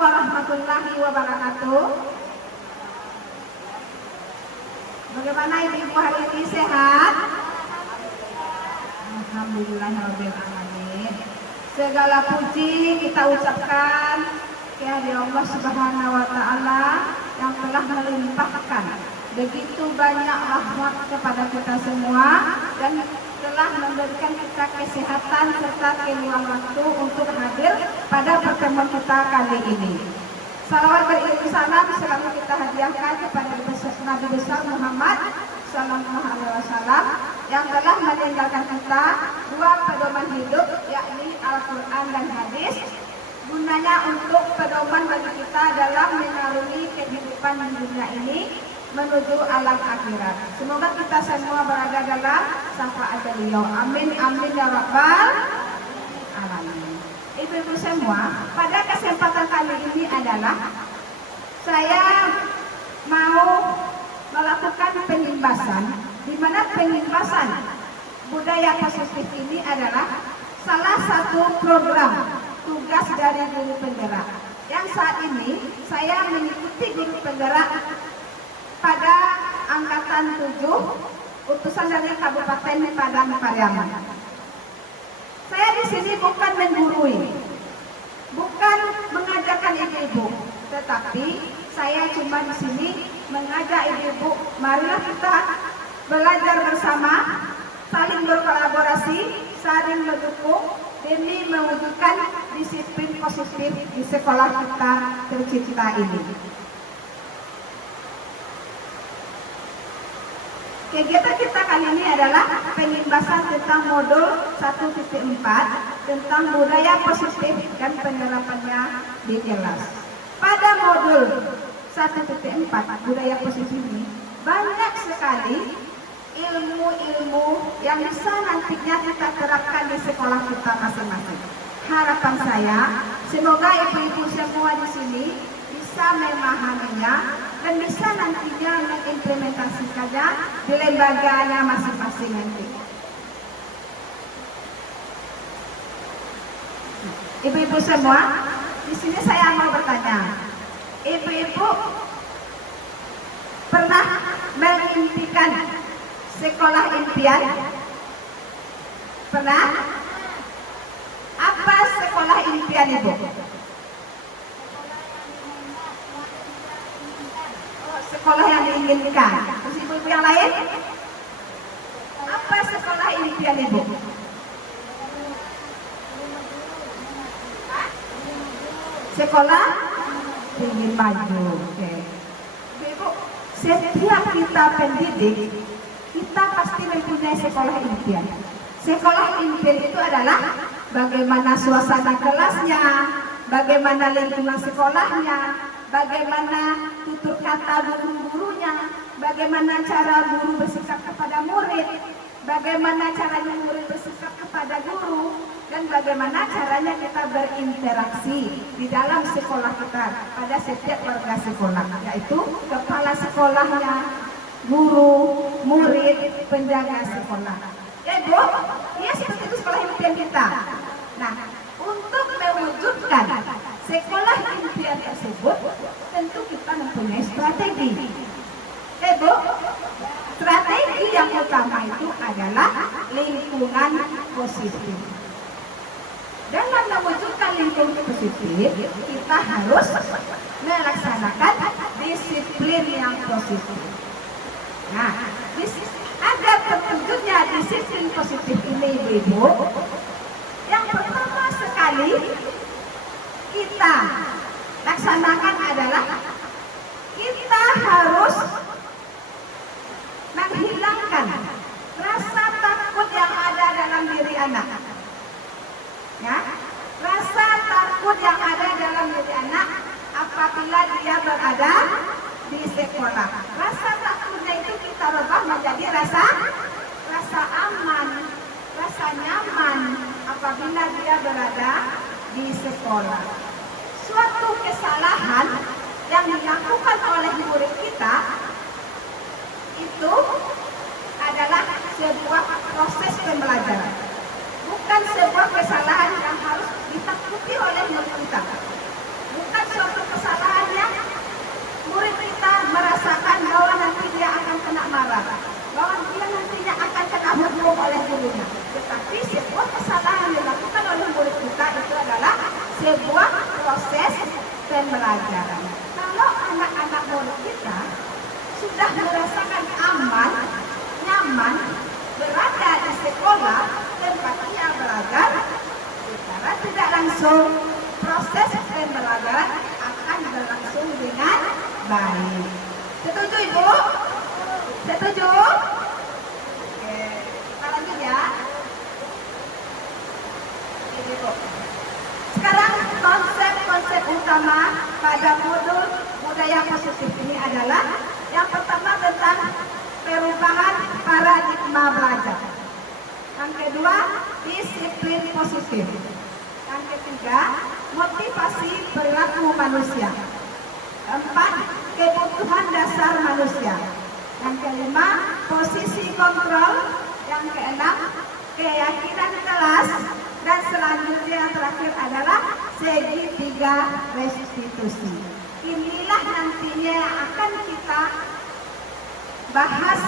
Warahmatullahi wabarakatuh. Bagaimana ibu-ibu hari ini, sehat? Alhamdulillahirabbil alamin. Segala puji kita ucapkan kehadirat Allah Subhanahu wa taala yang telah melimpahkan begitu banyak rahmat kepada kita semua dan telah memberikan kita kesehatan serta keluang waktu untuk hadir pada pertemuan kita kali ini. Salawat beriringan salam selalu kita hadiahkan kepada Nabi besar Muhammad Sallallahu Alaihi Wasallam yang telah meninggalkan kita dua pedoman hidup, yakni Al-Quran dan hadis, gunanya untuk pedoman bagi kita dalam mengarungi kehidupan di dunia ini menuju alam akhirat. Semoga kita semua berada dalam syafaat beliau. Amin amin ya rabbal alamin. Ibu-ibu semua, pada kesempatan kali ini adalah saya mau melakukan penyimbasan, di mana penyimbasan budaya positif ini adalah salah satu program tugas dari guru penggerak. Yang saat ini saya mengikuti guru penggerak pada angkatan 7 utusan dari Kabupaten Padang Pariaman. Saya di sini bukan menggurui, bukan mengajarkan ibu-ibu, tetapi saya cuma di sini mengajak ibu-ibu, marilah kita belajar bersama, saling berkolaborasi, saling mendukung demi mewujudkan disiplin positif di sekolah kita tercinta ini. Kegiatan kita kali ini adalah penyimbasan tentang modul 1.4 tentang budaya positif dan penerapannya di kelas. Pada modul 1.4 budaya positif ini banyak sekali ilmu-ilmu yang bisa nantinya kita terapkan di sekolah kita masing-masing. Harapan saya, semoga ibu-ibu semua di sini bisa memahaminya dan bisa nantinya mengimplementasikannya di lembaganya masing-masing nanti. Ibu-ibu semua, di sini saya mau bertanya, ibu-ibu pernah mengimpikan sekolah impian? Pernah? Apa sekolah impian ibu? Sekolah yang diinginkan. Terus ibu-ibu yang lain? Apa sekolah impian ibu? Sekolah ingin maju. Oke. Ibu, setiap kita pendidik, kita pasti mempunyai sekolah impian. Sekolah impian itu adalah bagaimana suasana kelasnya, bagaimana lingkungan sekolahnya, bagaimana tutur kata guru-gurunya, bagaimana cara guru bersikap kepada murid, bagaimana caranya murid bersikap kepada guru, dan bagaimana caranya kita berinteraksi di dalam sekolah kita pada setiap warga sekolah, yaitu kepala sekolahnya, guru, murid, penjaga sekolah. Ya Bu, ya seperti itu sekolah impian kita. Nah, untuk mewujudkan sekolah impian tersebut, tentu kita mempunyai strategi. Bu, strategi yang utama itu adalah lingkungan positif. Dalam mewujudkan lingkungan positif, kita harus melaksanakan disiplin yang positif. Nah, agar terwujudnya disiplin positif ini, ibu-ibu, yang pertama sekali kita laksanakan adalah kita harus menghilangkan rasa takut yang ada dalam diri anak. Ya, rasa takut yang ada dalam diri anak apabila dia berada di sekolah. Rasa takutnya itu kita rubah menjadi rasa aman, rasa nyaman apabila dia berada di sekolah. Suatu kesalahan yang dilakukan oleh murid kita itu adalah sebuah proses pembelajaran, bukan sebuah kesalahan yang harus ditakuti oleh murid kita. Bukan suatu kesalahan yang murid kita merasakan bahwa nanti dia akan kena marah, bahwa dia nantinya akan kena hukum oleh gurunya. Tetapi sebuah kesalahan yang dilakukan oleh murid kita itu adalah sebuah proses pembelajaran. Kalau anak-anak murid kita sudah merasakan aman, nyaman, berada di sekolah tempat ia belajar, secara tidak langsung proses pembelajaran akan berlangsung dengan baik. Setuju Ibu? Setuju? Oke, kita lanjut ya. Oke, Ibu. Sekarang konsep utama pada modul budaya positif ini adalah yang pertama tentang perubahan paradigma belajar. Yang kedua, disiplin positif. Yang ketiga, motivasi perilaku manusia. Keempat, kebutuhan dasar manusia. Yang kelima, posisi kontrol. Yang keenam, keyakinan kelas. Dan selanjutnya yang terakhir adalah segitiga restitusi. Inilah nantinya yang akan kita bahas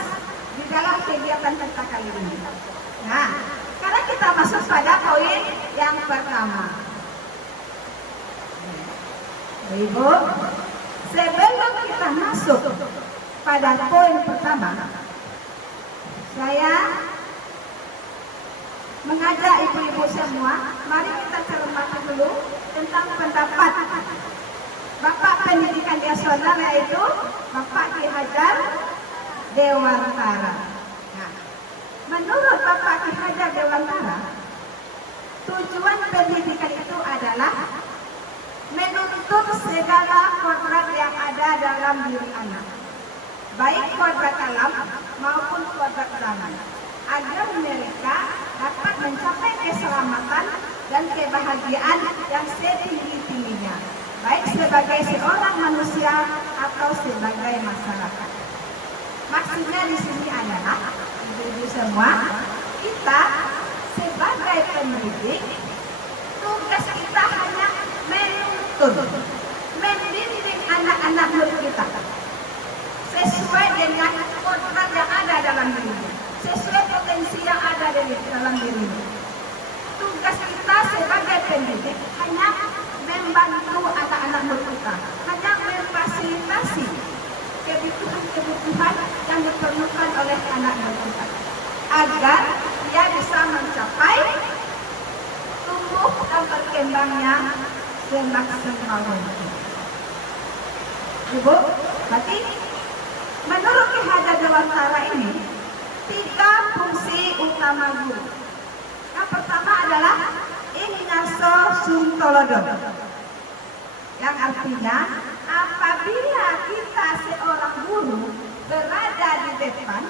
di dalam kegiatan kita kali ini. Nah, sekarang kita masuk pada poin yang pertama. Ibu, sebelum kita masuk pada poin pertama, saya mengajak ibu-ibu semua, mari kita cermati dulu tentang pendapat Bapak Pendidikan Nasional, yaitu Bapak Ki Hajar Dewantara. Nah, menurut Bapak Ki Hajar Dewantara, tujuan pendidikan itu adalah menuntut segala kodrat yang ada dalam diri anak, baik kodrat alam maupun kodrat zaman, agar mereka dapat mencapai keselamatan dan kebahagiaan yang setinggi-tingginya, baik sebagai seorang manusia atau sebagai masyarakat. Maksudnya di sini adalah, ibu-ibu semua, kita sebagai pendidik, tugas kita hanya menuntut, membimbing anak-anak murid kita sesuai dengan kodrat yang ada dalam dirinya, sesuai potensi yang ada dalam dirinya. Tugas kita sebagai pendidik hanya membantu anak-anak murid kita, hanya memfasilitasi kebutuhan-kebutuhan yang diperlukan oleh anak murid kita, agar dia bisa mencapai tumbuh dan berkembangnya semaksimal mungkin. Ibu, berarti menurut Ki Hajar Dewantara ini 3 fungsi utama guru. Yang pertama adalah ingaso suntolodo, yang artinya apabila kita seorang guru berada di depan,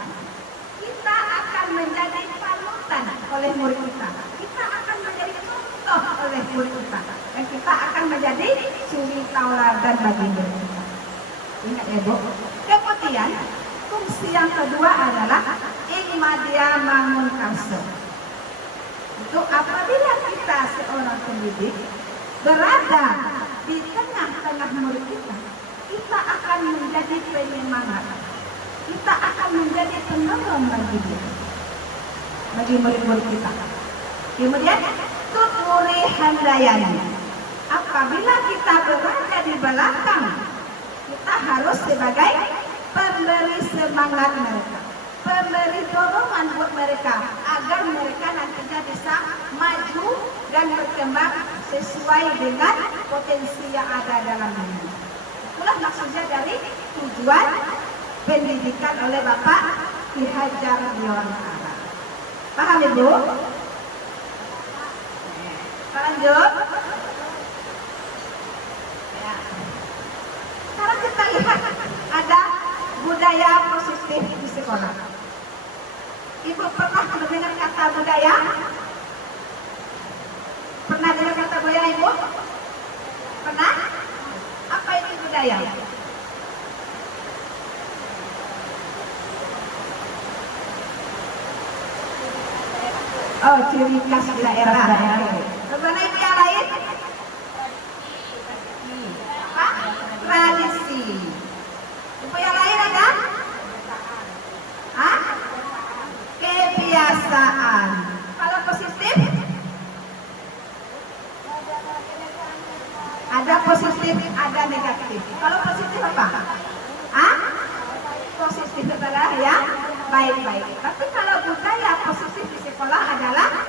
kita akan menjadi panutan oleh murid kita. Kita akan menjadi contoh oleh murid kita, dan kita akan menjadi suri tauladan bagi murid kita. Ingat ya Bu. Kemudian fungsi yang kedua adalah ingmadia mangun karso. Itu apabila kita seorang pendidik berada di tengah-tengah murid kita, kita akan menjadi penyemangat, kita akan menjadi penolong bagi dia, bagi murid-murid kita. Kemudian tuturi handayani, apabila kita berada di belakang, kita harus sebagai pemberi semangat mereka, pemberi dorongan buat mereka, agar mereka nantinya bisa maju dan berkembang sesuai dengan potensi yang ada dalam diri. Itulah maksudnya dari tujuan pendidikan oleh Bapak Ki Hajar Dewantara. Paham Ibu? Lanjut. Ya. Sekarang kita lihat ada budaya positif di sekolah. Ibu pernah mendengar kata budaya? Pernah dengar kata budaya Ibu? Pernah? Apa itu budaya? Oh, ciri khas daerah. Bagaimana itu yang lain? positif, ada negatif. Kalau positif apa? Ah? Positif adalah ya baik-baik. Tapi kalau budaya positif di sekolah adalah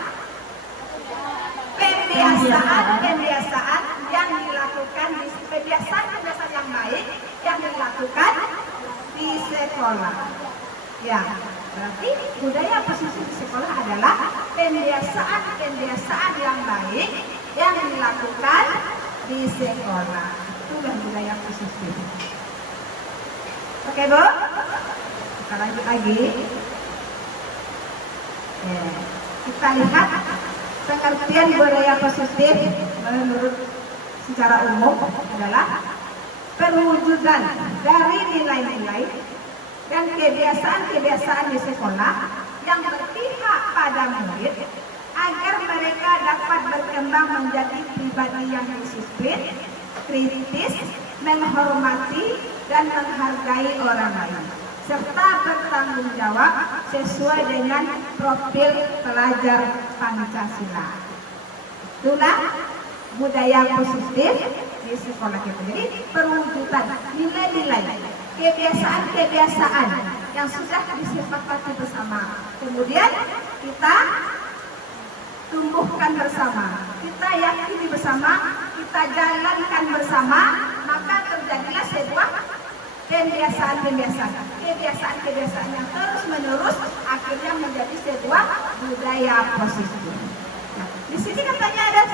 pembiasaan yang dilakukan di kebiasaan yang baik yang dilakukan di sekolah. Ya, berarti budaya positif di sekolah adalah pembiasaan yang baik yang dilakukan di sekolah. Itulah budaya positif. Oke, Bu? Kita lanjut lagi. Ya. Kita lihat pengertian budaya positif menurut secara umum adalah perwujudan dari nilai-nilai dan kebiasaan-kebiasaan di sekolah yang berpihak pada murid agar mereka dapat berkembang menjadi pribadi yang disiplin, kritis, menghormati dan menghargai orang lain, serta bertanggung jawab sesuai dengan profil pelajar Pancasila. Itulah budaya positif di sekolah kita. Jadi perwujudan nilai-nilai, kebiasaan-kebiasaan yang sudah disepakati bersama. Kemudian kita tumbuhkan bersama, kita yakini bersama, kita jalankan bersama, maka terjadilah sebuah kebiasaan yang terus menerus akhirnya menjadi sebuah budaya positif. Nah, di sini katanya ada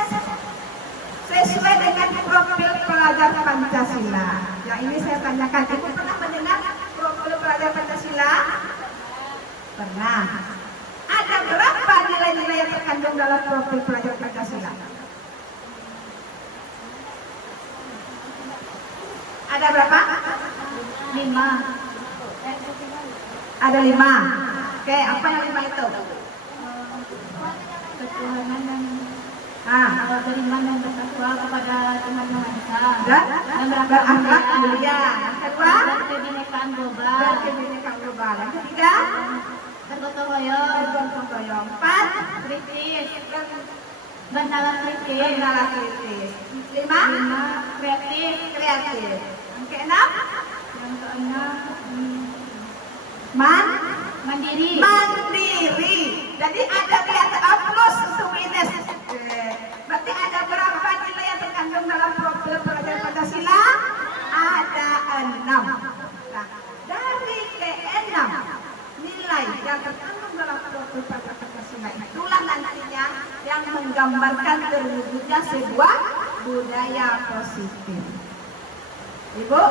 sesuai dengan profil pelajar Pancasila. Ya, ini saya tanyakan, Ibu pernah mendengar profil pelajar Pancasila? Pernah. Ada berapa nilai-nilai yang terkandung dalam profil pelajar Pancasila? Ada berapa? 5. Ada 5. Oke, apa yang 5 itu? Ketuhanan dan beriman dan bertakwa kepada Tuhan Yang Maha Esa dan berakhlak mulia. Yang kedua, berkebinekaan global. Yang ketiga, bergotong royong. 4, kritis bernalar kritis. 5, kreatif. Yang keenam, mandiri. Jadi ada lihat plus untuk minus. Berarti ada berapa nilai yang terkandung dalam profil pelajar Pancasila? Ada 6. Nah, dari ke-6 nilai yang terkandung dalam profil pelajar Pancasila itulah nantinya yang menggambarkan terwujudnya sebuah budaya positif. Ibu?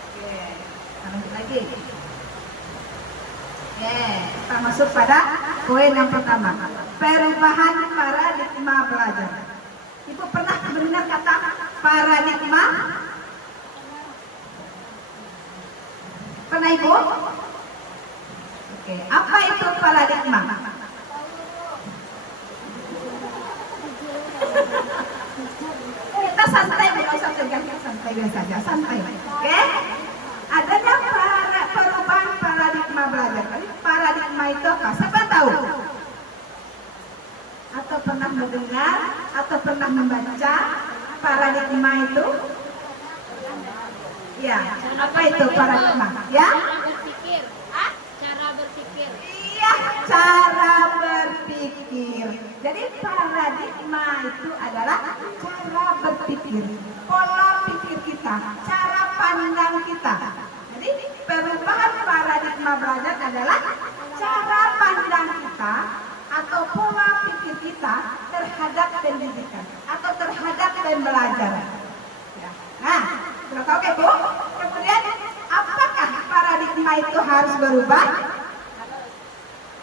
Oke, lanjut lagi. Oke, kita masuk pada poin yang pertama, perubahan paradigma belajar. Ibu pernah mendengar kata paradigma? Pernah, Ibu? Oke, apa itu paradigma? Kita santai, tidak usah tegang, santai saja, santai. Oke? Adanya perubahan paradigma belajar. Paradigma itu apa? Siapa tahu? Atau pernah mendengar atau pernah membaca paradigma itu? Ya, apa itu paradigma? Ya? Cara berpikir. Iya, cara berpikir. Jadi paradigma itu adalah cara berpikir, pola pikir kita, cara pandang kita. Jadi perubahan paradigma belajar adalah cara pandang kita atau pola pikir kita terhadap pendidikan atau terhadap pembelajaran. Ya. Nah, sudah tahu kan, Bu? Kemudian apakah paradigma itu harus berubah?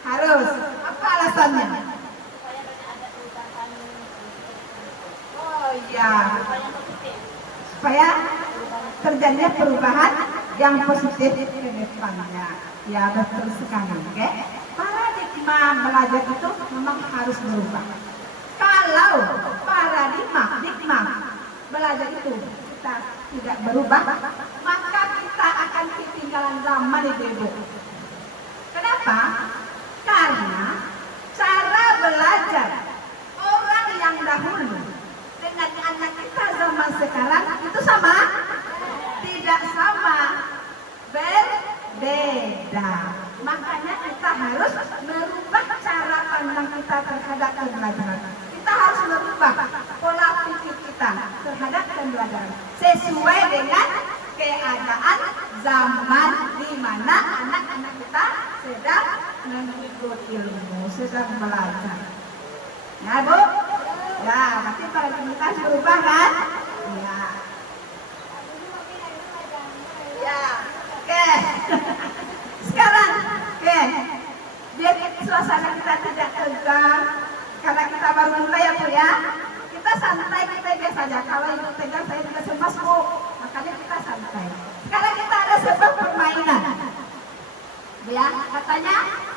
Harus. Apa alasannya? Oh iya, supaya terjadinya perubahan yang positif ke depannya. Ya, betul sekali. Oke? Paradigma belajar itu memang harus berubah. Kalau paradigma belajar itu kita tidak berubah, maka kita akan ketinggalan zaman, Ibu. Kenapa? Karena cara belajar orang yang dahulu dengan anak kita zaman zaman sekarang itu sama? Tidak sama, berbeda. Makanya kita harus merubah cara pandang kita terhadap pembelajaran. Kita harus merubah pola pikir kita terhadap pembelajaran sesuai dengan keadaan zaman di mana anak-anak kita sedang menuntut ilmu, sedang belajar. Ya Bu? Ya, berarti kita berubah kan? Ya. Ya, oke. Sekarang, oke. Biar suasana kita tidak tegang, karena kita baru mulai ya Bu ya. Kita santai, kita biasa saja. Kalau itu tegang, saya juga cemas Bu. Makanya kita santai. Sekarang kita ada sebuah permainan. Ya, katanya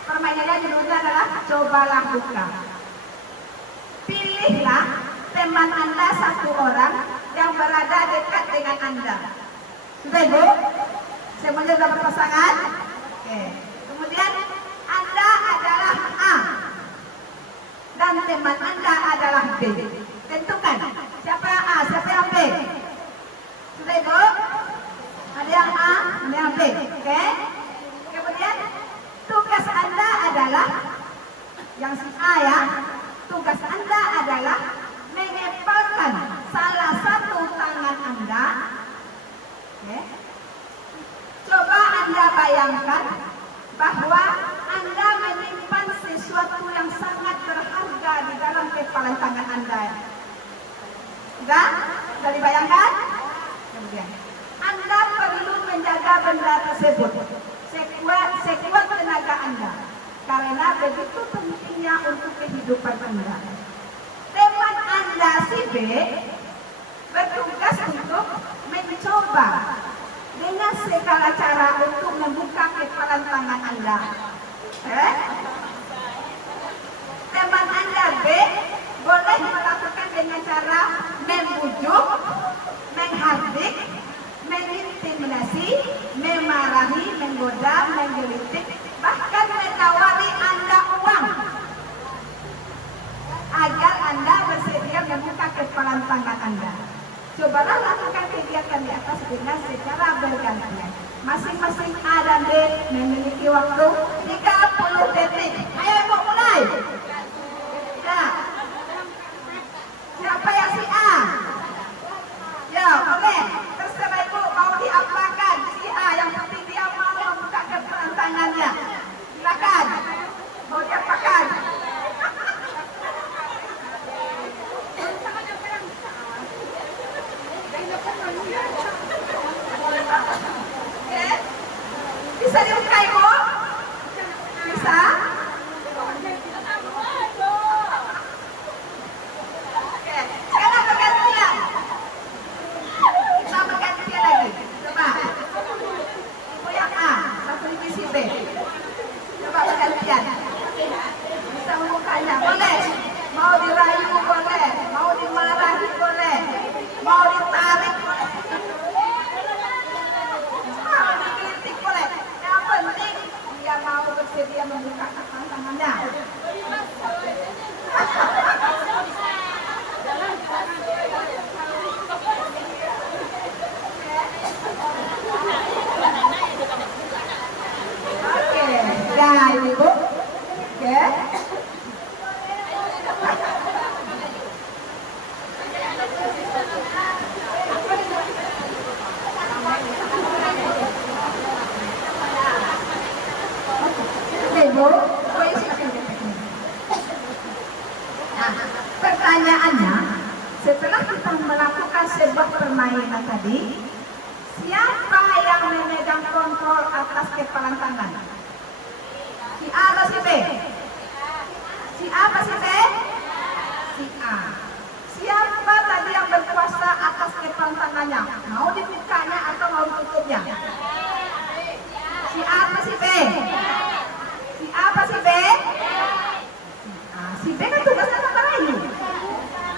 permainannya judulnya adalah cobalah buka. Pilihlah teman Anda satu orang yang berada dekat dengan Anda. Sudah Bu? Semuanya sudah berpasangan? Oke. Kemudian Anda adalah A dan teman Anda adalah B. Tentukan siapa yang A, siapa yang B. Sudah Bu? Ada yang A, ada yang B. Oke. Kemudian tugas Anda adalah yang si A ya. Tugas Anda adalah mengepalkan salah satu tangan Anda. Oke. Coba Anda bayangkan bahwa Anda menyimpan sesuatu yang sangat berharga di dalam kepalan tangan Anda. Sudah? Sudah dibayangkan? Kemudian Anda perlu menjaga benda tersebut sekuat tenaga Anda, karena begitu pentingnya untuk kehidupan Anda. Teman Anda si B bertugas untuk mencoba dengan segala cara untuk membuka kepalan tangan Anda. Teman Anda B boleh melakukan dengan cara membujuk, menghardik, mengintimidasi, memarahi, menggoda, menggelitik, bahkan menawari Anda uang agar Anda bersedia membuka kepalan tangan Anda. Cobalah lakukan kegiatan di atas dengan secara bergantian. Masing-masing A dan B memiliki waktu 30 detik. Ayo Ibu mulai. Ya. Siapa yang si A? Ya, boleh. Terserah Ibu mau diapakan si A, yang penting dia mau membuka kepalan tangannya. Silakan. Mau diapakan? Bisa dibuka Ibu? Bisa? Oke, sekarang bergantian. Kita bergantian lagi. Coba. Ibu yang A, satu divisi B. Coba bergantian. Bisa membukanya, boleh. Mau dirayu boleh, mau dimarahi boleh, mau ditarik boleh. Dia mau bersedia membuka tangannya. Oke, ya Ibu. Oke. Nah, pertanyaannya, setelah kita melakukan sebuah permainan tadi, siapa yang memegang kontrol atas kepalan tangan? Si A atau si B? Si A atau si B? Si A. Siapa tadi yang berkuasa atas kepalan tangannya? Mau dibukanya atau mau ditutupnya? Si A atau si B? Si A apa si B? Si B kan tugasnya merayu.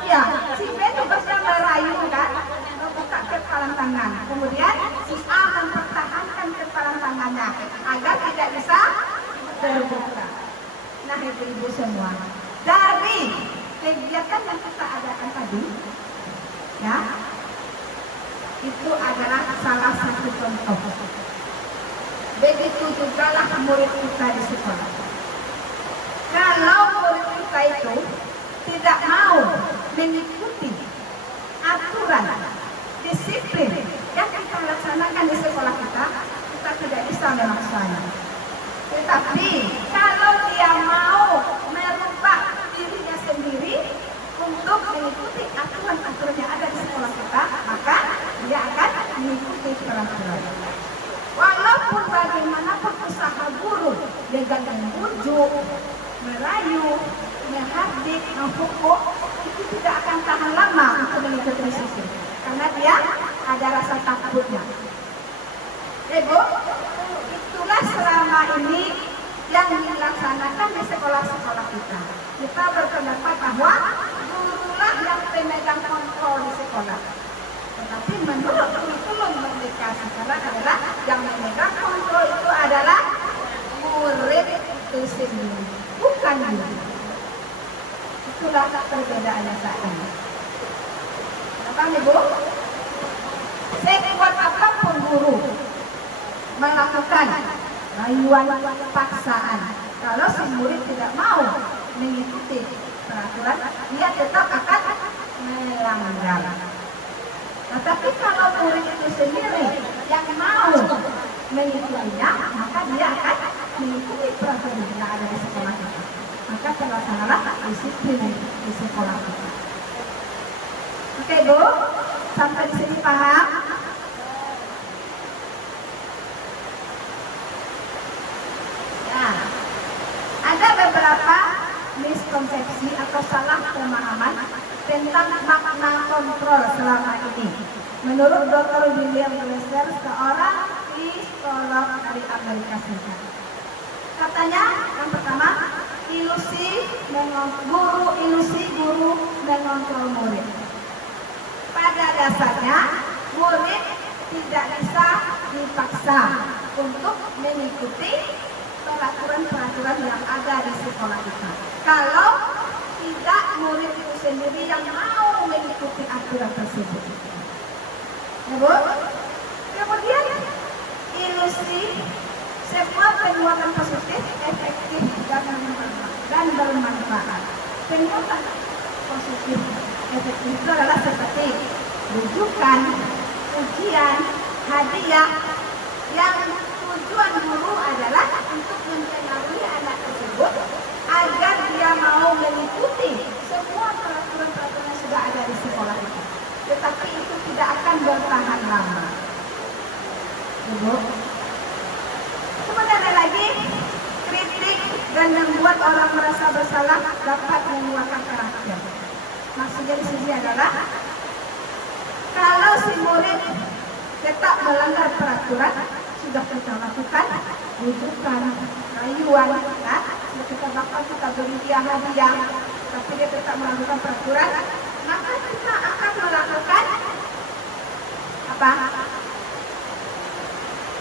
Ya, si B tugasnya merayu kan, membuka kepalan tangan. Kemudian si A mempertahankan kepalan tangannya agar tidak bisa terbuka. Nah ibu-ibu semua, dari kegiatan yang kita adakan tadi, ya, Itu adalah salah satu contoh. Begitu juga lah murid kita di sekolah. Kalau murid kita itu tidak mau mengikuti aturan, disiplin yang kita laksanakan di sekolah kita tidak bisa memaksanya. Tetapi kalau dia mau merubah dirinya sendiri untuk mengikuti aturan-aturan yang ada di sekolah kita, maka dia akan mengikuti peraturan. Walaupun bagaimanapun usaha guru dengan membujuk, merayu, menghardik, mempukul, itu tidak akan tahan lama untuk mengikuti disiplin, karena dia ada rasa takutnya. Ibu, itulah selama ini yang dilaksanakan di sekolah-sekolah kita. Kita berpendapat bahwa gurulah yang pemegang kontrol di sekolah. Tetapi menurut kurikulum Merdeka sekarang adalah yang memegang kontrol itu adalah murid itu sendiri, bukan guru. Itulah perbedaannya saat ini. Apa Ibu? Sekuat apapun guru melakukan rayuan paksaan, kalau si murid tidak mau mengikuti peraturan, dia tetap akan melanggar. Tetapi kalau murid itu sendiri yang mau mengikutinya, maka dia akan mengikuti peraturan yang ada di sekolah kita. Maka terlaksanalah disiplin di sekolah kita. Oke Bu, sampai di sini paham? Ada beberapa miskonsepsi atau salah pemahaman tentang makna kontrol selama ini. Menurut Dr. William Glasser, seorang psikolog dari Amerika Serikat. Katanya, yang pertama, ilusi guru mengontrol murid. Pada dasarnya, murid tidak bisa dipaksa untuk mengikuti peraturan-peraturan yang ada di sekolah kita. Kalau tidak, murid itu sendiri yang mau mengikuti aturan tersebut. Ya Bu? Kemudian ilusi, semua penguatan positif, efektif dan bermanfaat. Penguatan positif, efektif itu adalah seperti rujukan, ujian, hadiah, yang tujuan guru adalah untuk mempengaruhi anak tersebut agar dia mau mengikuti semua peraturan-peraturan yang sudah ada di sekolah itu. Tetapi itu tidak akan bertahan lama. Ibu. Kemudian ada lagi, kritik dan membuat orang merasa bersalah dapat menguatkan karakter. Maksudnya di sini adalah kalau si murid tetap melanggar peraturan, sudah kita lakukan rujukan, rayuan, ya, kita bakal kita beri dia hadiah, tapi dia tetap melakukan peraturan, maka kita akan melakukan apa?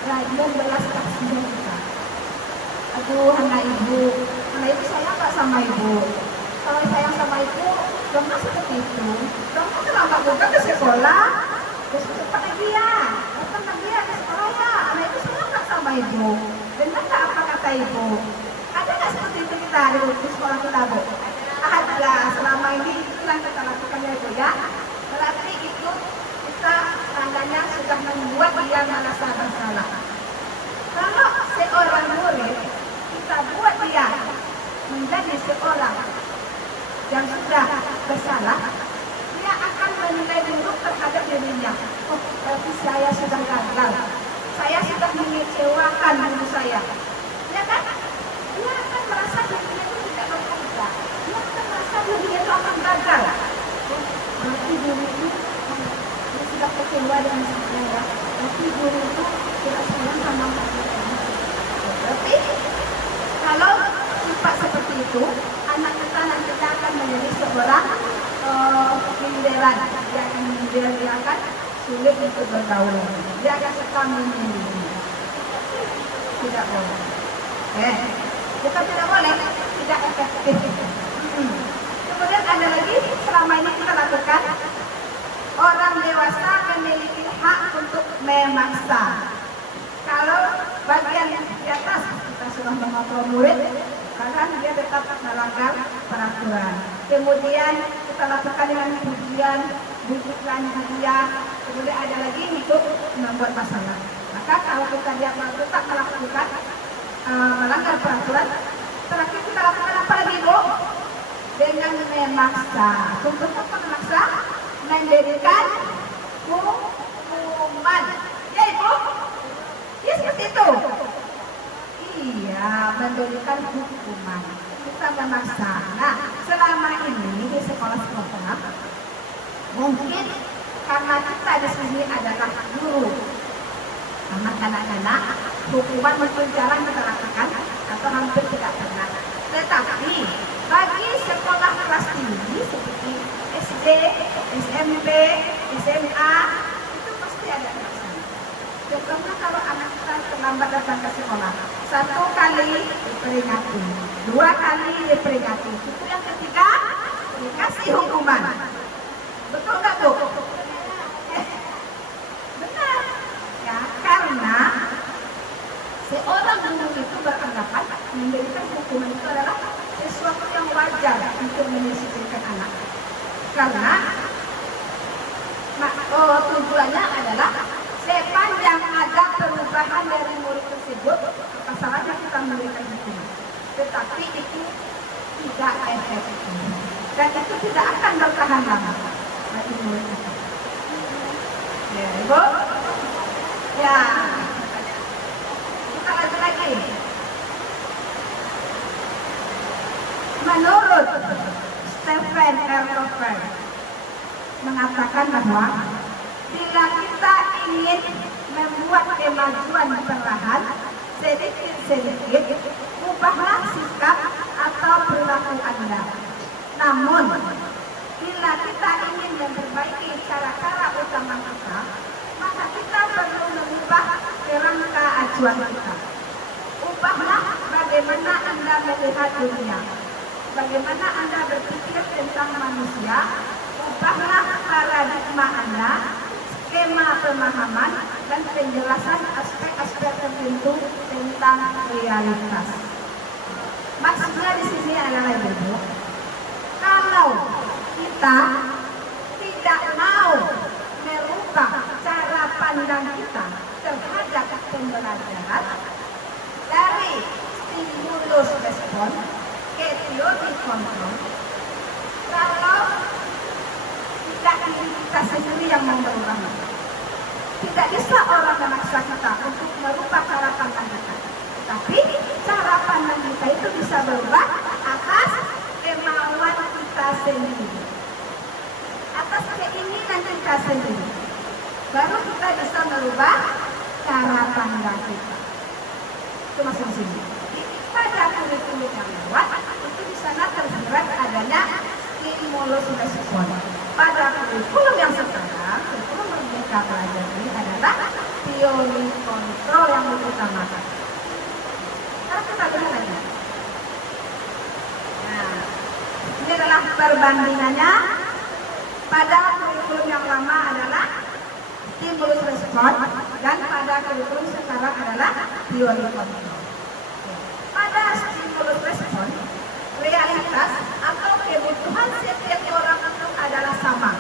Rayuan belas kasihan kita. Aduh, anak ibu sayang nggak sama ibu? Kalau sayang sama ibu, dongnya seperti itu. Dongnya terlambat juga ke sekolah, terus cepat lagi ya. Ke sekolah ya, anak itu sayang nggak sama ibu? Benar nggak apa kata ibu? Ada nggak seperti itu kita di sekolah kita Bu? Ada, selama ini itulah kita lakukan ya Bu ya. Berarti itu kita tandanya sudah membuat dia merasa bersalah. Kalau seorang murid kita buat dia menjadi seorang yang sudah bersalah, dia akan menilai buruk terhadap dirinya. Oh, berarti saya sudah gagal. Saya sudah mengecewakan guru saya. Ya kan? Dia akan merasa dirinya itu tidak berharga. Dia akan merasa dirinya itu akan gagal. Berarti guru itu dia sudah kecewa dengan saya. Berarti guru itu tidak sayang sama saya. Berarti kalau sifat seperti itu, anak kita nanti akan menjadi seorang minderan. Dia akan sulit untuk bergaul. Dia akan suka menyendiri. Tidak boleh. Kita tidak boleh, tidak efektif. Kemudian ada lagi selama ini kita lakukan, orang dewasa memiliki hak untuk memaksa. Kalau bagian di atas kita sudah mengontrol murid, kadang dia tetap melanggar peraturan. Kemudian kita lakukan dengan pujian, bujukan hadiah. Kemudian ada lagi untuk membuat masalah. Maka kalau kita dia tetap melakukan melanggar peraturan, terakhir kita lakukan apa lagi, Bu? Dengan memaksa. Contohnya apa memaksa? Mendirikan hukuman. Ya, Ibu? Ya, seperti itu. Iya, mendirikan hukuman. Kita memaksa. Nah, selama ini di sekolah-sekolah, mungkin karena kita di sini adalah guru, anak-anak, hukuman mungkin jarang kita lakukan atau hampir tidak pernah. Tetapi bagi sekolah kelas tinggi seperti SD, SMP, SMA, itu pasti ada pemaksaan. Contohnya kalau anak kita terlambat datang ke sekolah, 1 kali diperingati, 2 kali diperingati, itu yang ketiga dikasih hukuman. Betul nggak, Bu? Benar. Ya, karena seorang guru itu beranggapan memberikan hukuman itu adalah sesuatu yang wajar untuk mendisiplinkan anak. Karena tujuannya adalah sepanjang ada perubahan dari murid tersebut, maka salahnya kita memberikan hukuman. Tetapi itu tidak efektif dan itu tidak akan bertahan lama bagi murid kita. Ya, Ibu. Ya. Kita lanjut lagi. Menurut Stephen R. Covey mengatakan bahwa bila kita ingin membuat kemajuan perlahan, sedikit-sedikit, ubahlah sikap atau perilaku Anda. Namun, bila kita ingin memperbaiki cara-cara utama kita, maka kita perlu mengubah kerangka acuan kita. Ubahlah bagaimana Anda melihat dunia, bagaimana Anda berpikir tentang manusia. Ubahlah paradigma Anda, skema pemahaman, dan penjelasan aspek-aspek tertentu tentang realitas. Maksudnya di sini adalah, Ibu, kalau kita tidak mau merubah cara pandang kita terhadap pembelajaran dari stimulus respon ke teori kontrol, kalau tidak diri kita sendiri yang mau merubah, tidak bisa orang memaksa kita untuk merubah cara pandang kita. Tapi cara pandang kita itu bisa berubah atas kemauan kita sendiri, atas keinginan kita sendiri. Baru kita bisa merubah cara pandang kita. Itu masuk di sini. Pada kurikulum yang lewat, itu di sana tersirat adanya stimulus respon. Pada kurikulum yang sekarang, kurikulum Merdeka Belajar ini adalah teori kontrol yang diutamakan. Sekarang kita lihat lagi. Nah, ini adalah perbandingannya. Pada kurikulum yang lama adalah stimulus respon, dan pada kurikulum sekarang adalah teori kontrol. Pada stimulus respon, realitas atau kebutuhan setiap orang itu adalah sama.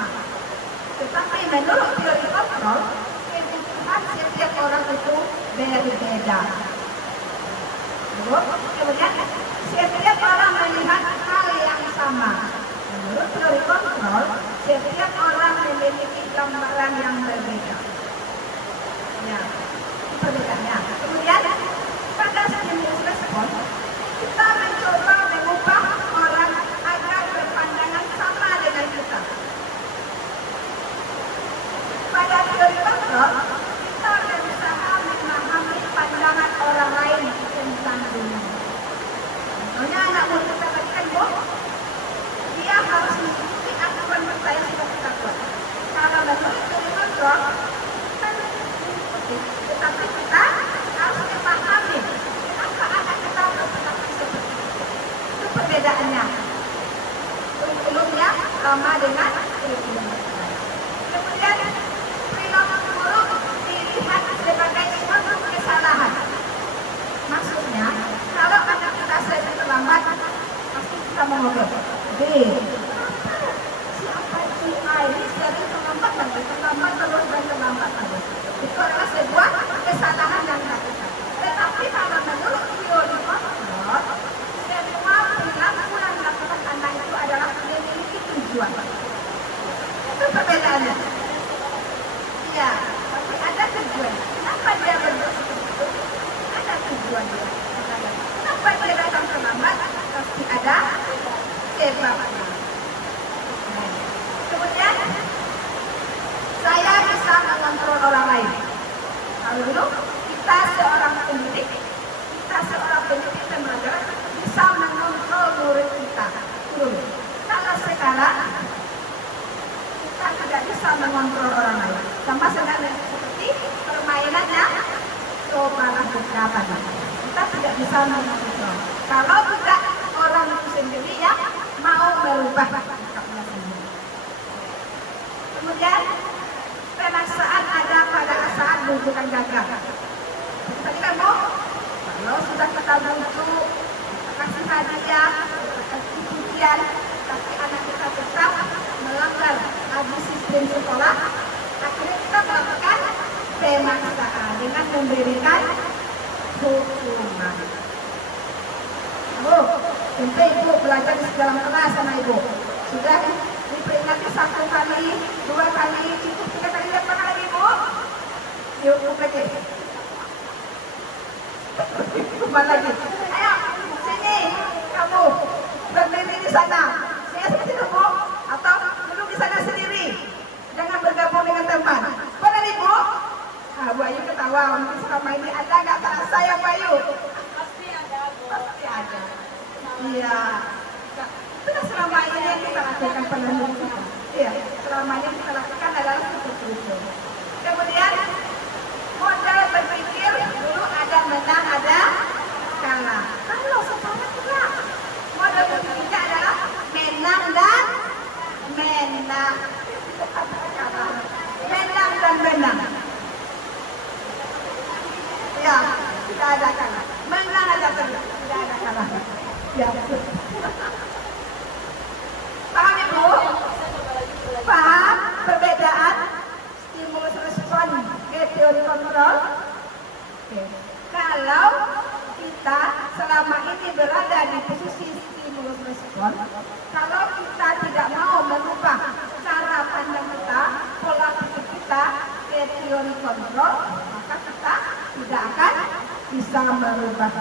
Tetapi menurut teori kontrol, kebutuhan setiap orang itu berbeda. Kemudian setiap orang melihat hal yang sama. Menurut teori kontrol, setiap orang memiliki gambaran yang berbeda. Ya, perbedaannya. Kemudian pada stimulus respon, kita mencoba mengubah orang agar berpandangan sama dengan kita. Pada teori kontrol, kita berusaha memahami pandangan orang lain tentang dunia. Contohnya anak murid kita berikan, Bu, dia harus mengikuti aturan kita yang sudah kita buat. Kalau menurut teori kontrol, kan mengikuti, tetapi kita harus memahami kenapa anak kita berpendapat seperti itu. kita tadi. Kita tidak bisa mengontrol. Kalau tidak orang itu sendiri yang mau merubah sikapnya sendiri. Kemudian penaksaan ada pada saat bukan gagal. Tadi kan Bu, kalau sudah kita bujuk, kasih hadiah, kasih pujian, tapi anak kita tetap melanggar habis sistem sekolah, akhirnya kita melakukan pemaksaan dengan memberikan hukuman. Bu, tentu Ibu belajar di dalam kelas sama Ibu. Sudah diperingati 1 kali, 2 kali, cukup 3 kali, 4 kali Bu. Dihukum lagi. Hukuman lagi. Ayo, sini kamu berdiri di sana. Saya seperti itu Bu, atau duduk di sana sendiri. Jangan bergabung dengan teman. Benar Ibu? Bu Ayu ketawa, mungkin selama ini ada nggak terasa ya Bu Ayu? Pasti ada Bu. Pasti ada. Iya. Itu kan selama ini yang kita lakukan penelitian kita. Iya, selama ini yang kita lakukan adalah seperti itu. Kemudian modal berpikir dulu ada menang, ada kalah. Kalau sekarang tidak, modal berpikir adalah menang dan menang. Menang dan menang. Ya, tidak ada kalah. Menang aja terus, tidak ada kalah. Ya, paham Ibu? Paham perbedaan stimulus respon ke teori kontrol? Oke. Kalau kita selama ini berada di posisi stimulus respon, kalau kita tidak mau merubah cara pandang kita, pola pikir kita ke teori kontrol, maka kita tidak akan bisa merubah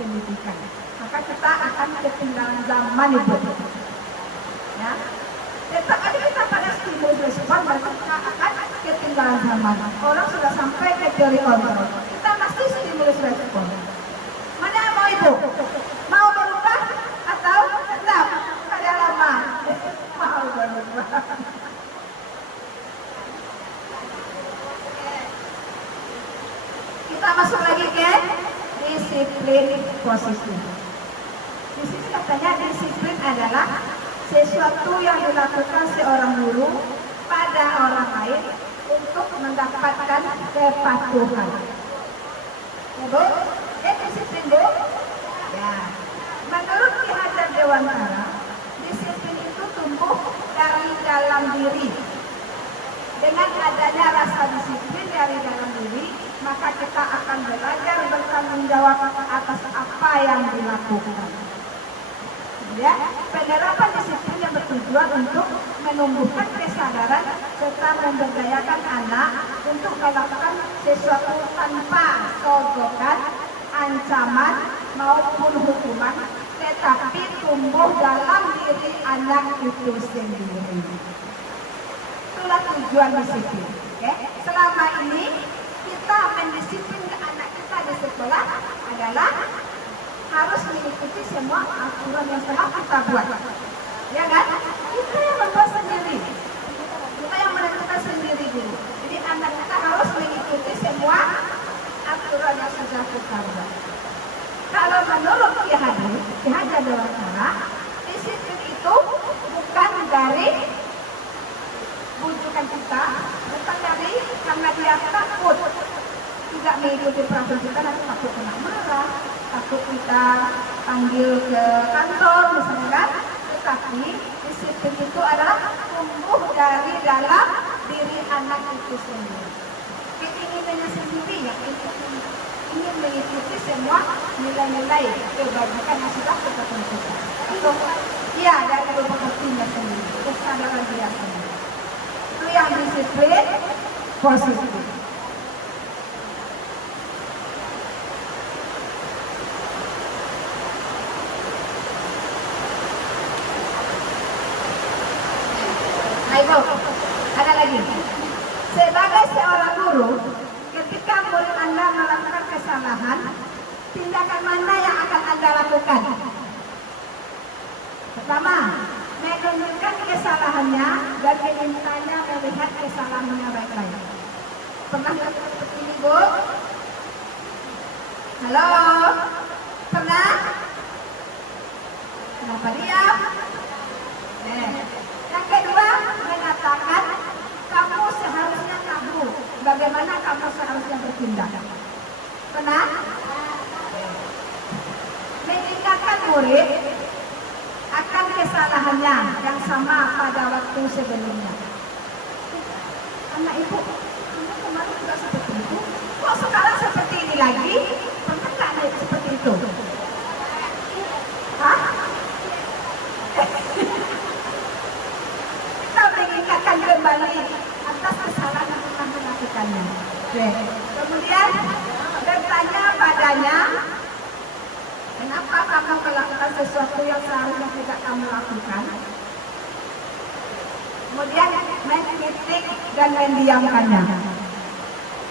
pendidikan. Maka kita akan ketinggalan zaman Ibu. Ya, tetap aja kita pada stimulus respon, maka kita akan ketinggalan zaman. Orang sudah sampai ke teori kontrol, kita masih stimulus respon. Mana yang mau Ibu? Mau berubah atau tetap pada lama? Mau berubah. Kita masuk lagi ke disiplin positif. Di sini katanya disiplin adalah sesuatu yang dilakukan seorang guru pada orang lain untuk mendapatkan kepatuhan. Ya Bu? Disiplin Bu? Ya. Menurut Ki Hajar Dewantara, disiplin itu tumbuh dari dalam diri. Dengan adanya rasa disiplin dari dalam diri, maka kita akan belajar bertanggung jawab atas apa yang dilakukan. Ya, penerapan disiplin yang bertujuan untuk menumbuhkan kesadaran serta memberdayakan anak untuk melakukan sesuatu tanpa sogokan, ancaman maupun hukuman, tetapi tumbuh dalam diri anak itu sendiri. Itulah tujuan disiplin. Okay? Selama ini kita mendisiplin anak kita di sekolah adalah harus mengikuti semua aturan yang telah kita buat. Ya kan? Kita yang membuat sendiri. Kita yang menentukan sendiri dulu. Jadi anak kita harus mengikuti semua aturan yang sudah kita buat. Kalau menurut Ki Hajar Dewantara, disiplin itu bukan dari bujukan kita, bukan dari karena dia takut tidak mengikuti peraturan kita, nanti takut kena marah, takut kita panggil ke kantor misalnya kan. Tetapi disiplin itu adalah tumbuh dari dalam diri anak itu sendiri. Keinginannya sendiri yang ingin mengikuti semua nilai-nilai kebajikan yang sudah kita tentukan. Itu iya dari berbuktinya sendiri, kesadaran dia sendiri. Itu yang disiplin positif. Ibu, ada lagi. Sebagai seorang guru, ketika murid Anda melakukan kesalahan, tindakan mana yang akan Anda lakukan? Pertama, menunjukkan kesalahannya dan memintanya melihat kesalahannya baik-baik. Pernah seperti ini Bu? Halo? Pernah? Kenapa diam? Yang kedua, mengatakan kamu seharusnya tahu bagaimana kamu seharusnya bertindak. Pernah? Mengingatkan murid akan kesalahannya yang sama pada waktu sebelumnya. Anak ibu, kamu kemarin juga seperti itu, kok sekarang seperti ini lagi? Pernah nggak seperti itu? Hah? Kita mengingatkan kembali atas kesalahan yang pernah melakukannya. Kemudian bertanya padanya, kenapa kamu melakukan sesuatu yang seharusnya tidak kamu lakukan? Kemudian mengkritik dan mendiamkannya.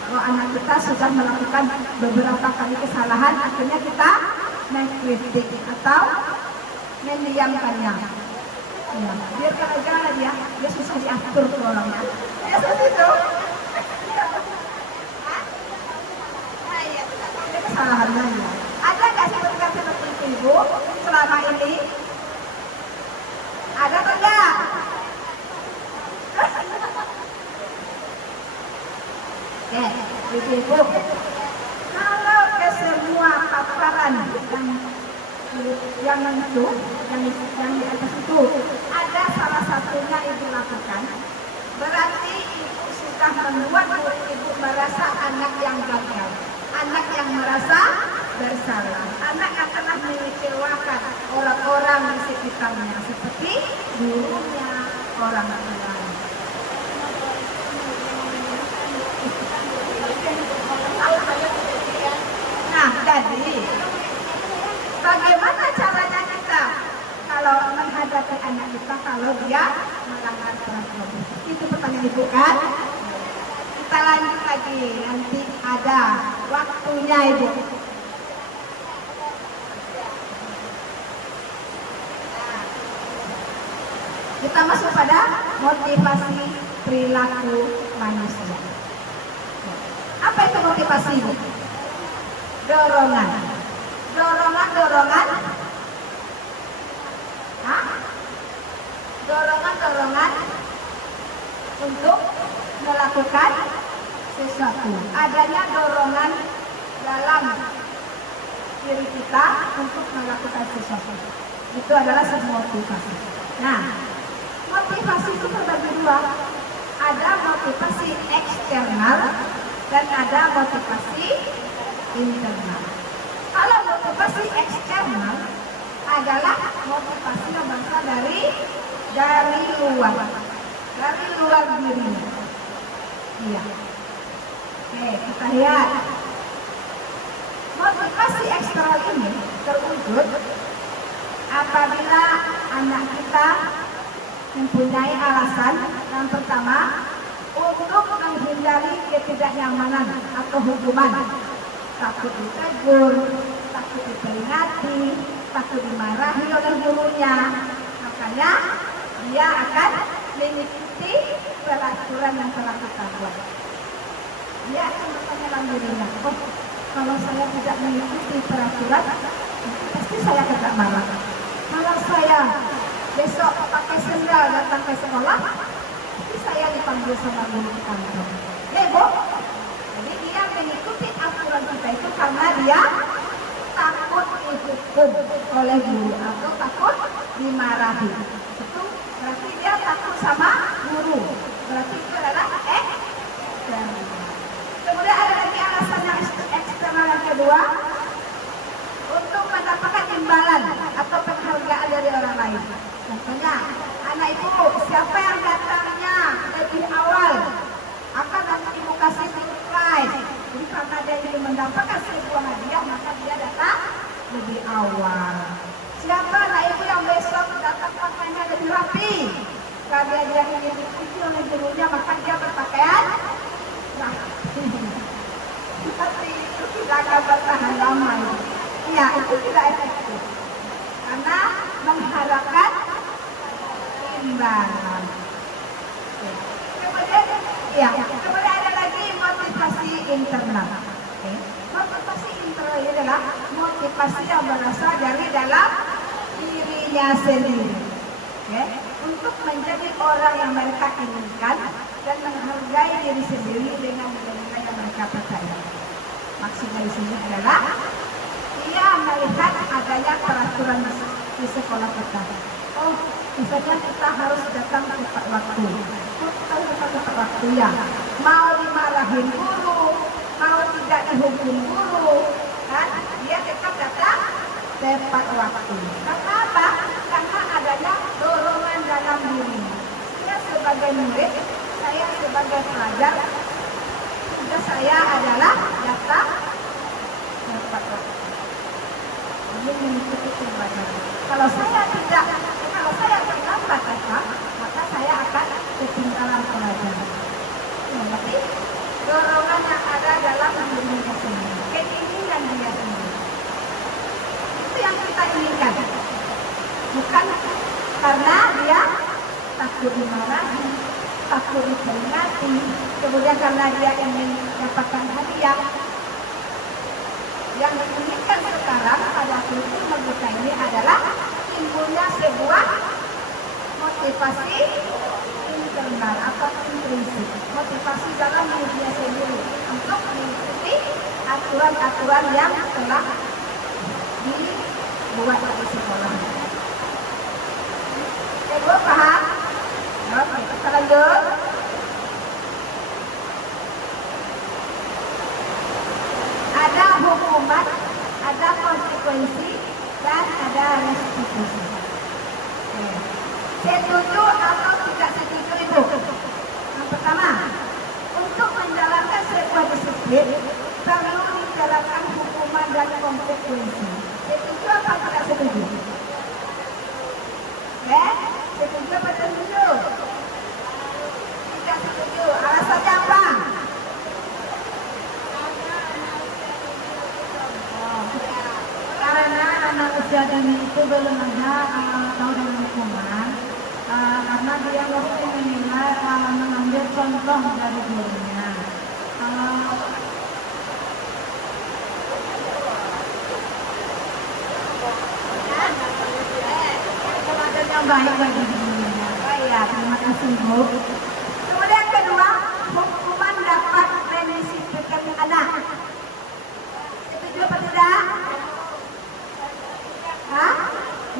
Kalau anak kita sudah melakukan beberapa kali kesalahan, akhirnya kita mengkritik atau mendiamkannya. Ya, biar gara-gara dia susah diatur ke orangnya. Ya seperti itu. Ada kesalahannya. Ada nggak seperti ibu selama ini? Ada atau enggak? Ibu, kalau ke semua paparan yang itu, yang di atas itu ada salah satunya ibu lakukan, berarti ibu sudah membuat ibu merasa anak yang gagal, anak yang merasa bersalah, anak yang telah mengecewakan orang-orang di sekitarnya seperti gurunya, orang tua. Nah, jadi bagaimana caranya kita kalau menghadapi anak kita kalau dia melanggar peraturan? Itu pertanyaan ibu kan? Kita lanjut lagi, nanti ada waktunya ibu. Kita masuk pada motivasi perilaku manusia. Apa itu motivasi ibu? Dorongan. Dorongan. Hah? Dorongan untuk melakukan sesuatu. Adanya dorongan dalam diri kita untuk melakukan sesuatu. Itu adalah sebuah motivasi. Nah, motivasi itu terbagi dua. Ada motivasi eksternal dan ada motivasi internal. Kalau motivasi eksternal adalah motivasi yang berasal dari luar diri. Iya. Oke, kita lihat. Motivasi eksternal ini terwujud apabila anak kita mempunyai alasan yang pertama untuk menghindari ketidaknyamanan atau hukuman, takut ditegur, takut diperingati, takut dimarahi oleh gurunya. Makanya dia akan mengikuti peraturan yang telah kita buat. Dia akan bertanya dalam dirinya, oh kalau saya tidak mengikuti peraturan, pasti saya kena marah. Kalau saya besok pakai sendal datang ke sekolah, pasti saya dipanggil sama guru ke kantor. Bu, jadi dia mengikuti aturan kita itu karena dia takut dihukum oleh guru atau takut dimarahi. Itu berarti dia takut sama guru. Berarti itu adalah eksternal. Kemudian ada lagi alasan yang eksternal yang kedua, untuk mendapatkan imbalan atau penghargaan dari orang lain. Contohnya, anak ibu, siapa yang datangnya lebih awal akan nanti ibu kasih surprise. Jadi karena dia ingin mendapatkan sebuah hadiah, maka dia datang lebih awal. Siapa anak ibu yang besok datang pakaiannya lebih rapi, karena dia ingin dipuji oleh gurunya, maka dia berpakaian rapi. Seperti itu tidak akan bertahan lama. Ya, itu tidak efektif karena mengharapkan imbalan. Kemudian ada lagi motivasi internal. Motivasi internal ini adalah motivasi yang berasal dari dalam dirinya sendiri. Untuk menjadi orang yang mereka inginkan dan menghargai diri sendiri dengan nilai-nilai yang mereka percaya. Maksudnya di sini adalah ia melihat adanya peraturan di sekolah kita. Oh, misalnya kita harus datang tepat waktu. Kita harus datang tepat waktu ya. Mau dimarahin guru, mau tidak dihukum guru, kan? Dia tetap datang tepat waktu. Karena apa? Karena adanya dorongan dalam diri. Saya sebagai murid, saya sebagai pelajar, tugas saya adalah datang tepat waktu. Ini mengikuti pelajaran. Kalau saya terlambat datang, maka saya akan ketinggalan pelajaran. Tapi dorongan yang ada dalam dirinya sendiri, keinginan dia sendiri. Itu yang kita inginkan. Bukan karena dia takut dimarahi, takut diperingati, kemudian karena dia ingin mendapatkan hadiah. Yang diinginkan sekarang pada kultur kita ini adalah timbulnya sebuah motivasi internal atau intrinsik, motivasi dalam dirinya sendiri untuk mengikuti aturan-aturan yang telah dibuat di sekolah. Ibu paham? Oke, kita lanjut. Ada hukuman, ada konsekuensi, dan ada restitusi. Setuju atau tidak setuju Ibu? Yang pertama, untuk menjalankan sebuah disiplin perlu dijalankan hukuman dan konsekuensi. Setuju atau tidak setuju? Setuju atau tidak setuju? Tidak setuju. Alasannya apa? Karena anak usia dini itu belum ada tahu dengan hukuman, karena dia mesti menilai mengambil contoh dari gurunya. Yang baik bagi dirinya. Ya, terima kasih Bu. Kemudian kedua, hukuman dapat mendisiplinkan anak. Setuju apa tidak?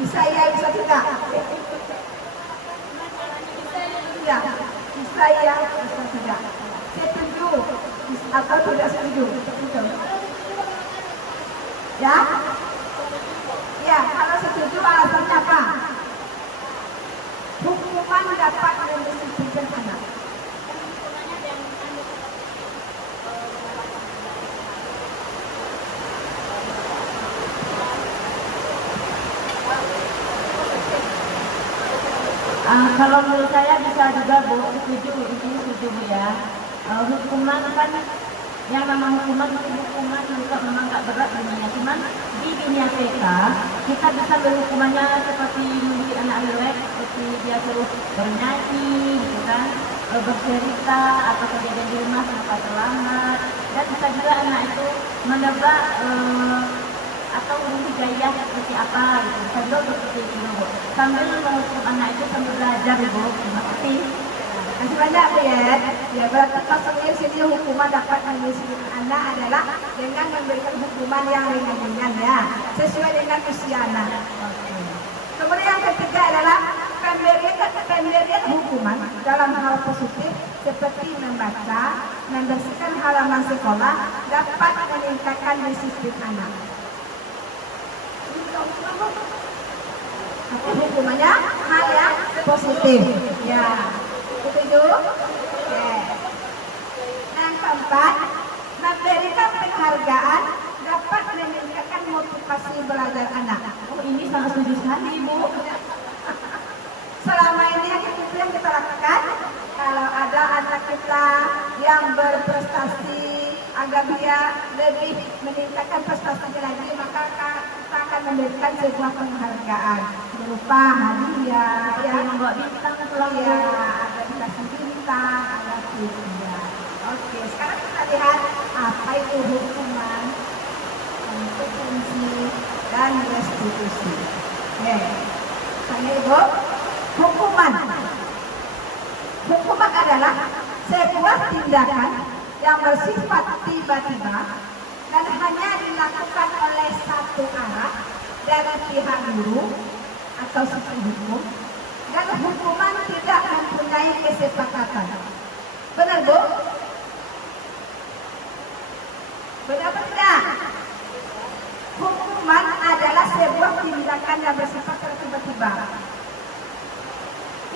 Bisa ya, bisa tidak? Ya, bisa ya, bisa tidak. Setuju atau tidak setuju? Setuju. Ya? Ya, kalau setuju alasannya apa? Hukuman dapat mendisiplinkan anak. Kalau menurut saya bisa juga Bu, setuju, ini setuju Bu ya. Hukuman kan, yang nama hukuman itu hukuman juga memang gak berat dunia. Cuman di dunia kita bisa berhukumannya seperti mendidik anak lewat, seperti dia suruh bernyanyi, gitu kan, bercerita atau kejadian di rumah kenapa terlambat, dan bisa juga anak itu menebak atau hidayah seperti apa gitu. Bisa juga seperti itu Bu. Sambil menghukum anak itu sambil belajar Bu. Terima kasih. Masih banyak ya. Ya berarti maksudnya sini hukuman dapat mendisiplinkan anak adalah dengan memberikan hukuman yang ringan-ringan ya, sesuai dengan usia anak. Kemudian yang ketiga adalah pemberian hukuman dalam hal positif seperti membaca, membersihkan halaman sekolah dapat meningkatkan disiplin anak. Tapi hukumannya hal yang positif. Ya, setuju? Yang keempat, memberikan penghargaan dapat meningkatkan motivasi belajar anak. Oh, ini sangat setuju sekali Ibu. Selama ini yang kita lakukan, kalau ada anak kita yang berprestasi agar dia lebih meningkatkan prestasinya lagi, maka kita akan memberikan sebuah penghargaan berupa hadiah, yang membawa bintang selalu, ada dikasih bintang, ada hadiah. Oke, sekarang kita lihat apa itu hukuman, konsekuensi, dan restitusi. Oke, tanya Ibu, hukuman. Hukuman adalah sebuah tindakan yang bersifat tiba-tiba dan hanya dilakukan oleh satu arah dari pihak guru atau sistem hukum, dan hukuman tidak mempunyai kesepakatan. Benar, Bu? Benar apa tidak? Hukuman adalah sebuah tindakan yang bersifat tiba-tiba.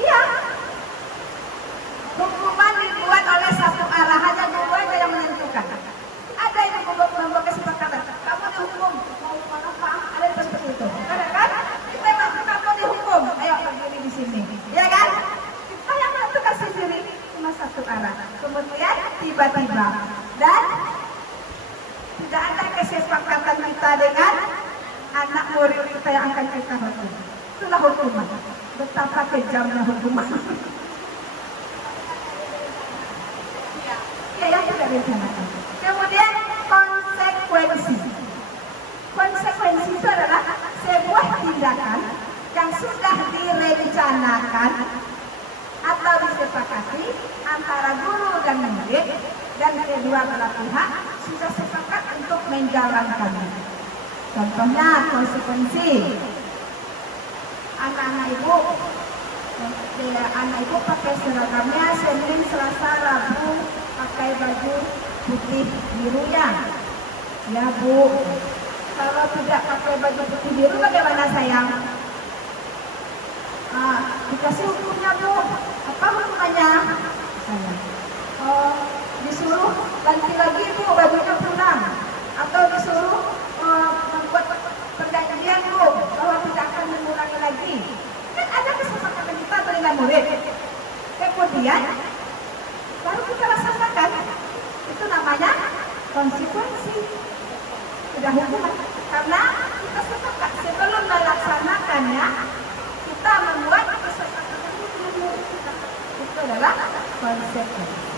Iya. Hukuman dibuat oleh satu arah, hanya guru aja yang menentukan. Ada yang membuat kesepakatan. Kamu dihukum, mau apa? Ada yang seperti itu. Ada kan? Kita masuk kamu dihukum. Ayo berdiri di sini. Ya kan? Kita yang menentukan sendiri cuma satu arah. Kemudian tiba-tiba dan tidak ada kesepakatan kita dengan anak murid kita yang akan kita hukum. Itulah hukuman. Betapa kejamnya hukuman. Ya, yang tidak direncanakan. Kemudian konsekuensi. Konsekuensi itu adalah sebuah tindakan yang sudah direncanakan atau disepakati antara guru dan murid, dan kedua belah pihak sudah sepakat untuk menjalankannya. Contohnya konsekuensi. Anak-anak ibu pakai seragamnya Senin, Selasa, Rabu pakai baju putih biru ya Bu. Kalau tidak pakai baju putih biru bagaimana sayang? Dikasih hukumnya Bu. Apa hukumannya? Disuruh ganti lagi Bu bajunya pulang, atau disuruh membuat perjanjian Bu bahwa tidak akan mengulangi lagi. Kan ada kesepakatan kita dengan murid. Kemudian baru kita laksanakan. Itu namanya konsekuensi. Sudah hukuman. Karena kita sepakat sebelum melaksanakannya, kita membuat kesepakatan dengan murid kita. Itu adalah konsekuensi.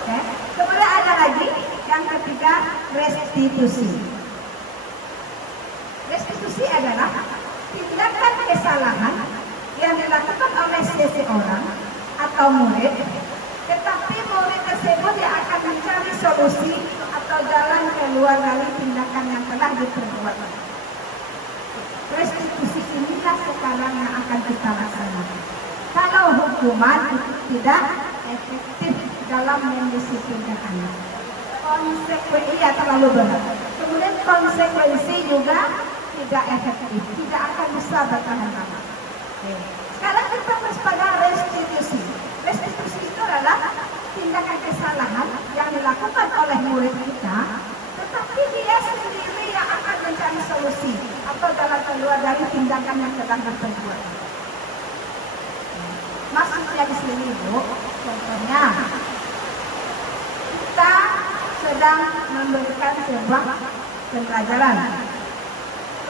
Okay. Kemudian ada lagi yang ketiga, restitusi. Restitusi adalah tindakan kesalahan yang dilakukan oleh seseorang atau murid, tetapi murid tersebut yang akan mencari solusi atau jalan keluar dari tindakan yang telah diperbuat. Restitusi inilah sekarang yang akan kita laksanakan. Kalau hukuman itu tidak efektif dalam mendisiplinkan anak, konsekuensi terlalu berat. Kemudian konsekuensi juga tidak efektif, tidak akan bisa bertahan lama. Sekarang kita terus pada restitusi. Restitusi itu adalah tindakan kesalahan yang dilakukan oleh murid kita, tetapi dia sendiri yang akan mencari solusi atau jalan keluar dari tindakan yang telah diperbuat. Maksudnya di sini Bu, contohnya kita sedang memberikan sebuah pembelajaran.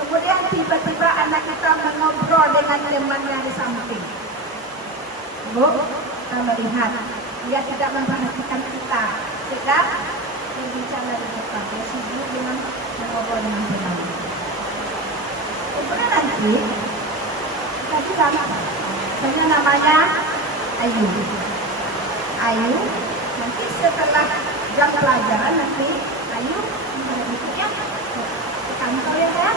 Kemudian tiba-tiba anak kita mengobrol dengan temannya di samping. Bu, kita melihat dia tidak memperhatikan kita, sedang berbicara di depan, dia sibuk dengan mengobrol dengan temannya. Kemudian nanti kita bilang, misalnya namanya Ayu. Ayu, nanti setelah jam pelajaran nanti Ayu berikutnya ke kantor ya kan?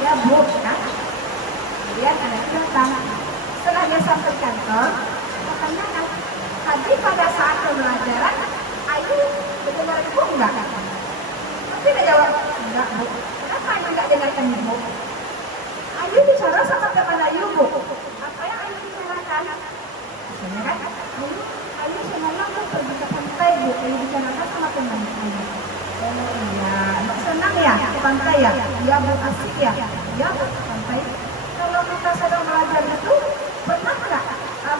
Ya Bu, kan? Kemudian anak datang. Setelah dia sampai kantor, kita tanyakan, tadi pada saat pembelajaran Ayu dengar Ibu enggak? Tapi dia jawab, enggak Bu. Kenapa Ayu enggak dengarkan Ibu? Ayu bicara sama teman Ayu Bu. Apa yang Ayu bicarakan? Misalnya kan, Ayu semalam kan pergi ke pantai Bu. Ayu bicarakan sama teman Ayu. Oh iya, senang ya ke pantai ya? Iya Bu, asik ya? Iya Bu, ke pantai. Kalau kita sedang belajar itu, pernah nggak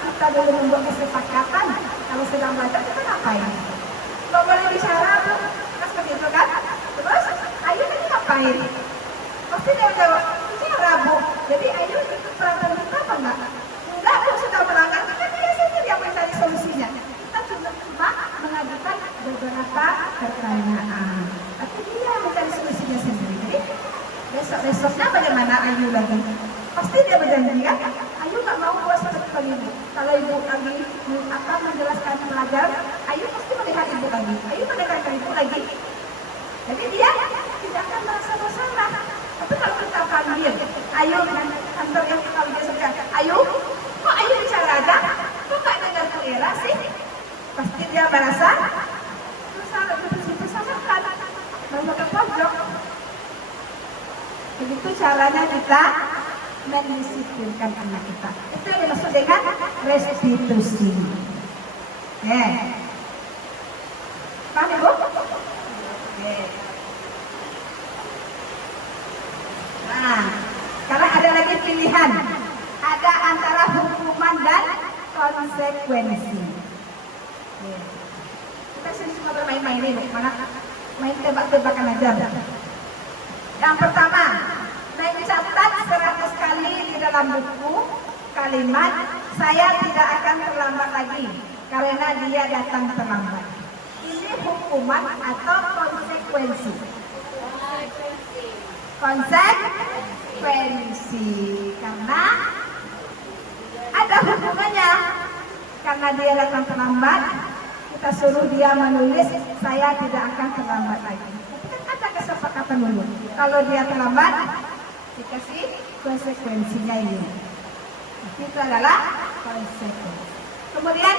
kita dulu membuat kesepakatan kalau sedang belajar kita ngapain? Nggak boleh bicara Bu, kan begitu kan? Terus Ayu tadi ngapain? Pasti dia jawab, bicara Bu. Jadi Ayu ikut perangkat kita apa enggak? Enggak Bu, sudah melanggar. Kita dia sendiri yang mencari solusinya. Kita cuma mengajukan beberapa pertanyaan. Tapi dia mencari solusinya sendiri. Jadi besok-besoknya bagaimana Ayu lagi? Pasti dia berjanji kan? Ayu nggak mau puasa seperti ibu. Kalau ibu lagi menjelaskan pelajaran, Ayu pasti melihat ibu lagi. Ayu mendengarkan ibu lagi. Jadi dia tidak akan merasa bersalah. Tapi kalau kita panggil, Ayu kantor yang kalau dia suka, Ayu, kok Ayu bicara aja? Kok nggak dengar Era sih? Pasti dia merasa bersalah, bersalahkan, merasa terpojok. Begitu caranya kita mendisiplinkan anak kita. Itu yang dimaksud dengan restitusi. Paham Ibu? Nah, sekarang ada lagi pilihan. Ada antara hukuman dan konsekuensi. Kita sini cuma bermain-main ini, mana main tebak-tebakan aja. Yang pertama, mencatat 100 kali di dalam buku kalimat saya tidak akan terlambat lagi karena dia datang terlambat. Ini hukuman atau konsekuensi? Konsekuensi, karena ada hukumannya. Karena dia datang terlambat, kita suruh dia menulis saya tidak akan terlambat lagi. Tapi kan ada kesepakatan dulu. Kalau dia terlambat, dikasih konsekuensinya ini. Itu adalah konsekuensi. Kemudian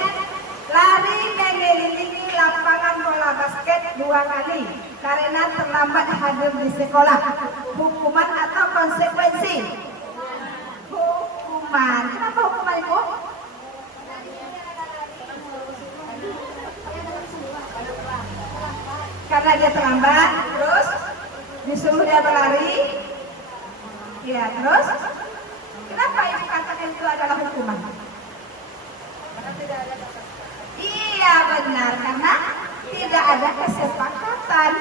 lari mengelilingi lapangan bola basket 2 kali karena terlambat hadir di sekolah. Hukuman atau konsekuensi? Hukuman. Kenapa hukuman Ibu? Karena dia terlambat, terus disuruh dia berlari. Ya, terus kenapa Ibu katakan itu adalah hukuman? Iya benar, karena tidak ada kesepakatan.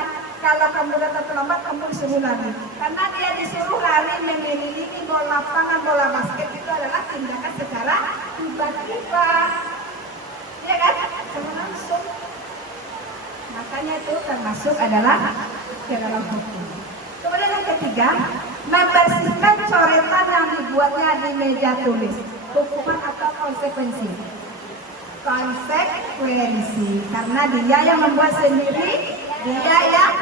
Kalau kamu datang terlambat, kamu disuruh lari. Karena dia disuruh lari mengelilingi lapangan bola basket, itu adalah tindakan secara tiba-tiba. Ya kan? Sama langsung. Makanya itu termasuk adalah dalam hukum. Kemudian yang ketiga, membersihkan coretan yang dibuatnya di meja tulis. Hukuman atau konsekuensi? Konsekuensi, karena dia yang membuat sendiri, dia yang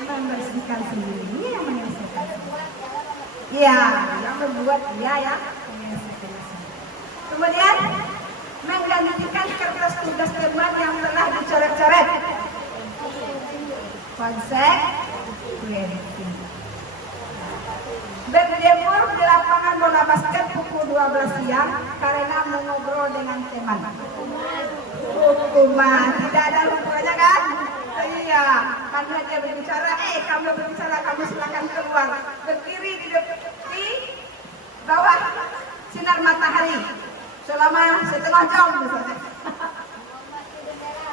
membersihkan sendiri, dia yang menyelesaikan sendiri. Iya, yang membuat dia yang menyelesaikan sendiri. Kemudian menggantikan kertas tugas teman yang telah dicoret-coret. Konsekuensi. Berjemur di lapangan bola basket pukul 12 siang karena mengobrol dengan teman. Hukuman. Tidak ada hukumannya kan? Iya. Karena dia berbicara, kamu berbicara, kamu silakan keluar. Berdiri di bawah sinar matahari selama setengah jam misalnya.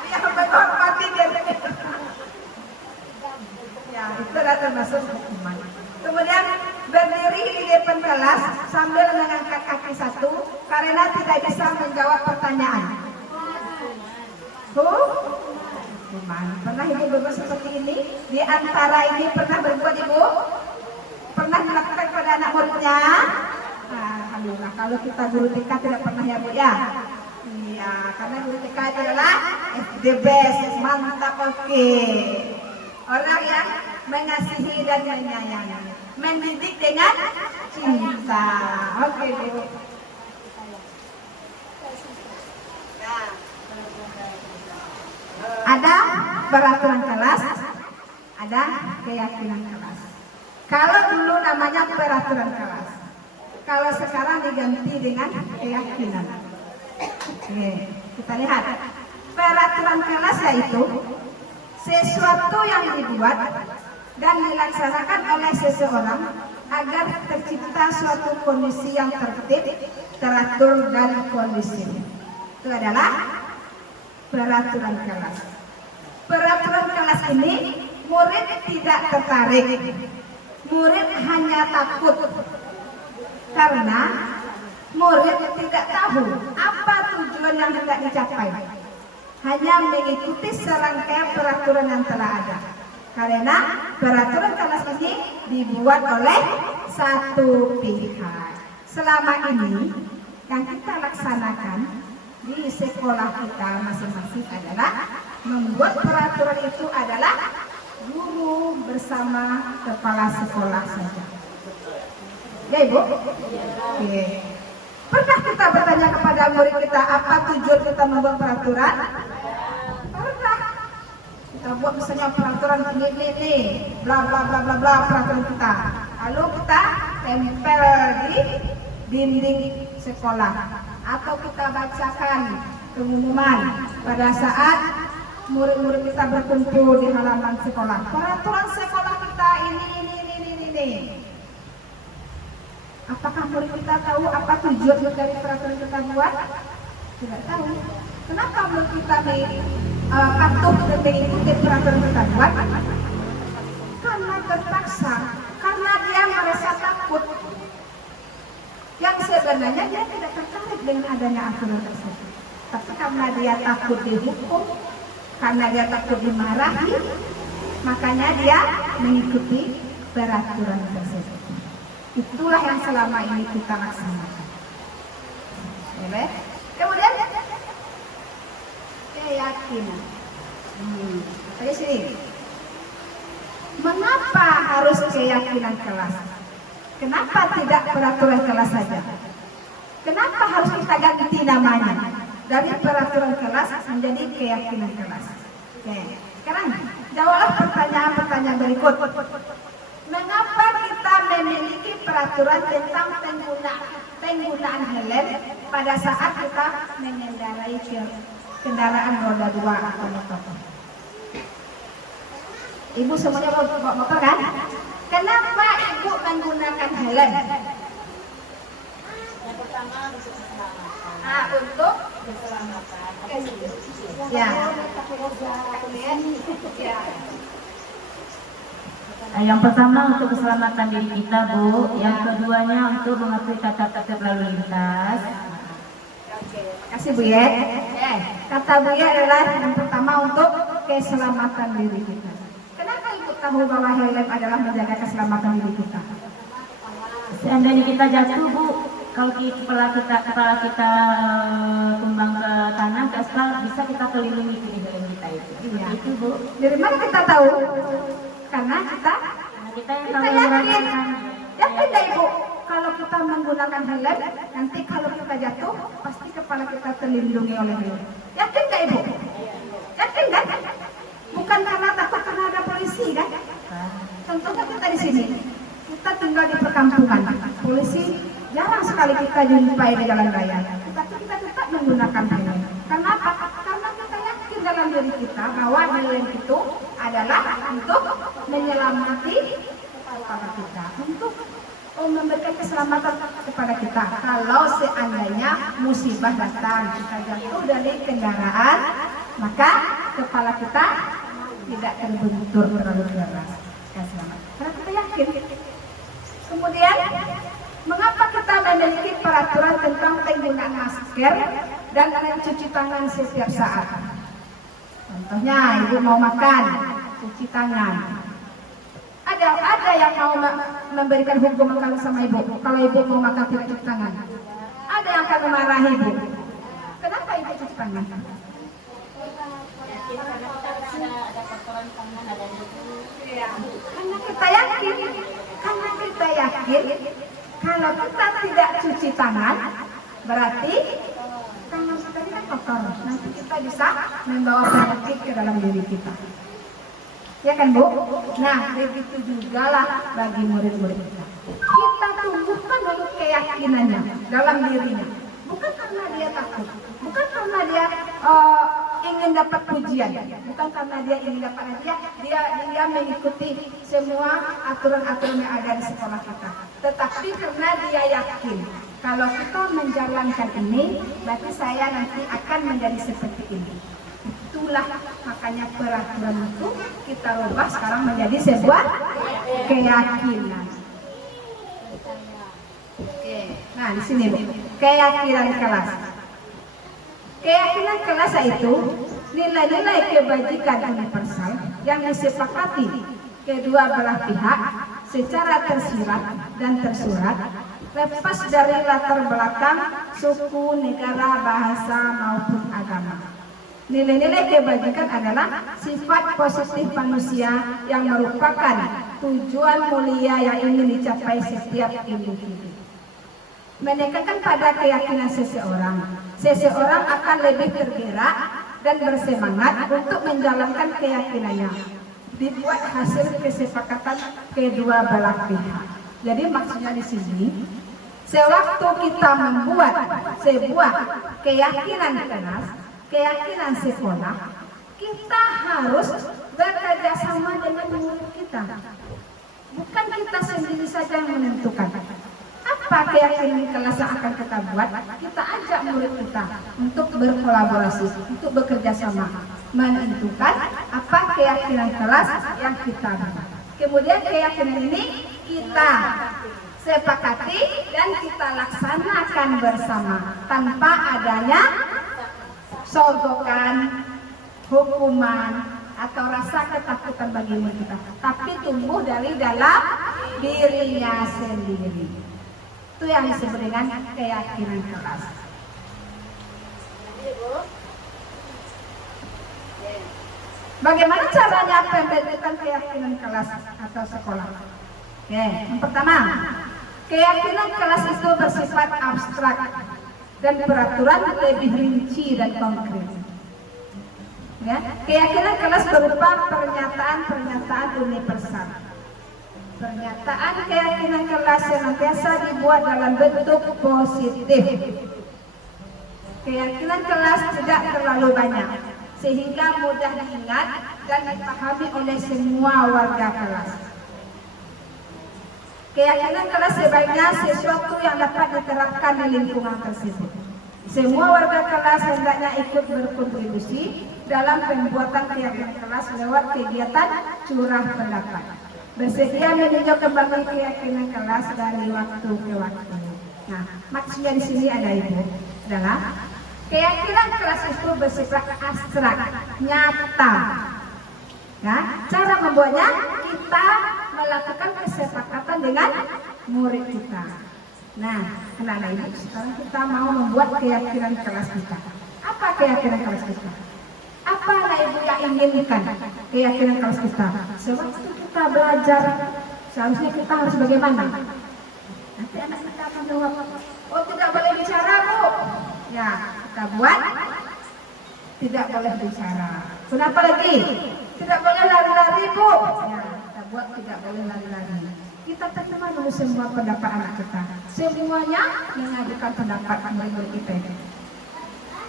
Iya, menghormati dia. Ya, itu adalah termasuk hukuman. Kemudian berdiri di depan kelas sambil mengangkat kaki satu karena tidak bisa menjawab pertanyaan. Hukuman. Pernah Ibu berbuat seperti ini? Di antara ini pernah berbuat Ibu? Pernah melakukan pada anak muridnya? Alhamdulillah. Kalau kita guru TK tidak pernah ya Bu ya? Iya, karena guru TK itu adalah the best, mantap, oke. Orang yang mengasihi dan menyayangi, mendidik dengan cinta. Oke Bu. Ada peraturan kelas, ada keyakinan kelas. Kalau dulu namanya peraturan kelas, kalau sekarang diganti dengan keyakinan. Oke, kita lihat. Peraturan kelas yaitu sesuatu yang dibuat dan dilaksanakan oleh seseorang agar tercipta suatu kondisi yang tertib, teratur, dan kondusif. Itu adalah peraturan kelas. Peraturan kelas ini murid tidak tertarik, murid hanya takut karena murid tidak tahu apa tujuan yang hendak dicapai. hanya mengikuti serangkaian peraturan yang telah ada. Karena peraturan kelas ini dibuat oleh satu pihak. Selama ini yang kita laksanakan di sekolah kita masing-masing adalah membuat peraturan itu adalah guru bersama kepala sekolah saja. Ya Ibu? Oke. Pernah kita bertanya kepada murid kita apa tujuan kita membuat peraturan? Pernah. Kita buat misalnya peraturan ini, bla bla bla bla bla peraturan kita. Lalu kita tempel di dinding sekolah atau kita bacakan pengumuman pada saat murid-murid kita berkumpul di halaman sekolah. Peraturan sekolah kita ini. Apakah murid kita tahu apa tujuan dari peraturan kita buat? Tidak tahu. Kenapa murid kita patuh dan mengikuti peraturan kita buat? Karena terpaksa, karena dia merasa takut. Yang sebenarnya dia tidak tertarik dengan adanya aturan tersebut. Tapi karena dia takut dihukum, karena dia takut dimarahi, makanya dia mengikuti peraturan tersebut. Itulah yang selama ini kita laksanakan. Kemudian keyakinan. Tadi sini. Mengapa harus keyakinan kelas? Kenapa tidak peraturan kelas saja? Kenapa harus kita ganti namanya dari peraturan kelas menjadi keyakinan kelas? Oke. Sekarang jawablah pertanyaan-pertanyaan berikut. Mengapa kita memiliki peraturan tentang penggunaan helm pada saat kita mengendarai kendaraan roda 2 atau motor? Ibu semuanya bawa motor kan? Kenapa ibu menggunakan helm? Yang pertama untuk keselamatan. Untuk Keselamatan. ya. Yang pertama untuk keselamatan diri kita, Bu. Yang keduanya untuk mematuhi tata tertib lalu lintas. Terima kasih Bu ya. Kata Bu ya adalah yang pertama untuk keselamatan diri kita. Kenapa ibu tahu bahwa helm adalah menjaga keselamatan diri kita? Seandainya kita jatuh, Bu, kalau kepala kita tumbang ke tanah, ke aspal, bisa kita kelilingin di helm kita itu. Iya. Itu, Bu. Dari mana kita tahu? Karena kita yang tahu yakin. merasakan. Yakin nggak Ibu? Kalau kita menggunakan helm, nanti kalau kita jatuh, pasti kepala kita terlindungi oleh helm. Yakin nggak Ibu? Yakin kan? Bukan karena takut karena ada polisi kan? Contohnya kita di sini, kita tinggal di perkampungan, polisi jarang sekali kita jumpai di jalan raya. Tetapi kita tetap menggunakan helm. Karena apa? Karena kita yakin dalam diri kita bahwa helm itu adalah untuk menyelamati kepala kita, untuk memberikan keselamatan kepada kita. Kalau seandainya musibah datang, kita jatuh dari kendaraan, maka kepala kita tidak terbentur terlalu keras. Selamat. Karena kita yakin. Kemudian, mengapa kita memiliki peraturan tentang penggunaan masker dan mencuci tangan setiap saat? Contohnya, ibu mau makan, cuci tangan. Ada yang mau memberikan hukuman kalau sama ibu, kalau ibu mau makan tidak cuci tangan. Ada yang akan memarahi ibu. Kenapa ibu cuci tangan? Ada kotoran tangan, ada debu. Karena kita yakin kalau kita tidak cuci tangan, berarti tangan kita ini kan kotor. Nanti kita bisa membawa penyakit ke dalam diri kita. Ya kan Bu? Nah, begitu juga lah bagi murid-murid kita. Kita tumbuhkan dulu keyakinannya dalam dirinya. Bukan karena dia takut, bukan karena dia ingin dapat pujian, bukan karena dia ingin dapat hadiah, dia mengikuti semua aturan-aturan yang ada di sekolah kita. Tetapi karena dia yakin kalau kita menjalankan ini, berarti saya nanti akan menjadi seperti ini. Itulah makanya peraturan itu kita rubah sekarang menjadi sebuah keyakinan. Oke, nah di sini Bu, keyakinan kelas. Keyakinan kelas itu nilai-nilai kebajikan universal yang disepakati kedua belah pihak secara tersirat dan tersurat, lepas dari latar belakang suku, negara, bahasa maupun agama. Nilai-nilai kebajikan adalah sifat positif manusia yang merupakan tujuan mulia yang ingin dicapai setiap individu. Menekankan pada keyakinan seseorang akan lebih tergerak dan bersemangat untuk menjalankan keyakinannya. Dibuat hasil kesepakatan kedua belah pihak. Jadi maksudnya di sini, sewaktu kita membuat sebuah keyakinan kelas, keyakinan sekolah, kita harus bekerja sama dengan murid kita. Bukan kita sendiri saja yang menentukan. Apa keyakinan kelas yang akan kita buat? Kita ajak murid kita untuk berkolaborasi, untuk bekerja sama, menentukan apa keyakinan kelas yang kita buat. Kemudian keyakinan ini kita sepakati dan kita laksanakan bersama tanpa adanya sogokan, hukuman, atau rasa ketakutan bagi murid kita, tapi tumbuh dari dalam dirinya sendiri. Itu yang disebut dengan keyakinan kelas. Bagaimana caranya pembentukan keyakinan kelas atau sekolah? Oke, yang pertama, keyakinan kelas itu bersifat abstrak dan peraturan lebih rinci dan konkret. Ya, keyakinan kelas berupa pernyataan-pernyataan universal. Pernyataan keyakinan kelas senantiasa dibuat dalam bentuk positif. Keyakinan kelas tidak terlalu banyak, sehingga mudah diingat dan dipahami oleh semua warga kelas. Keyakinan kelas sebaiknya sesuatu yang dapat diterapkan di lingkungan tersebut. Semua warga kelas hendaknya ikut berkontribusi dalam pembuatan keyakinan kelas lewat kegiatan curah pendapat. Bersedia meninjau kembali keyakinan kelas dari waktu ke waktu. Nah, maksudnya di sini ada Ibu adalah keyakinan kelas itu bersifat abstrak, nyata. Nah, cara membuatnya kita melakukan kesepakatan dengan murid kita. Nah, anak-anak Ibu, sekarang kita mau membuat keyakinan kelas kita. Apa keyakinan kelas kita? Apa anak Ibu yang inginkan keyakinan kelas kita? Sewaktu kita belajar, seharusnya kita harus bagaimana? Nanti anak kita akan jawab, oh tidak boleh bicara Bu. Ya, kita buat tidak boleh bicara. Kenapa lagi? Tidak boleh lari-lari Bu. Ya, kita buat tidak boleh lari-lari. Kita terima dulu semua pendapat anak kita. Semuanya mengajukan pendapat murid kita.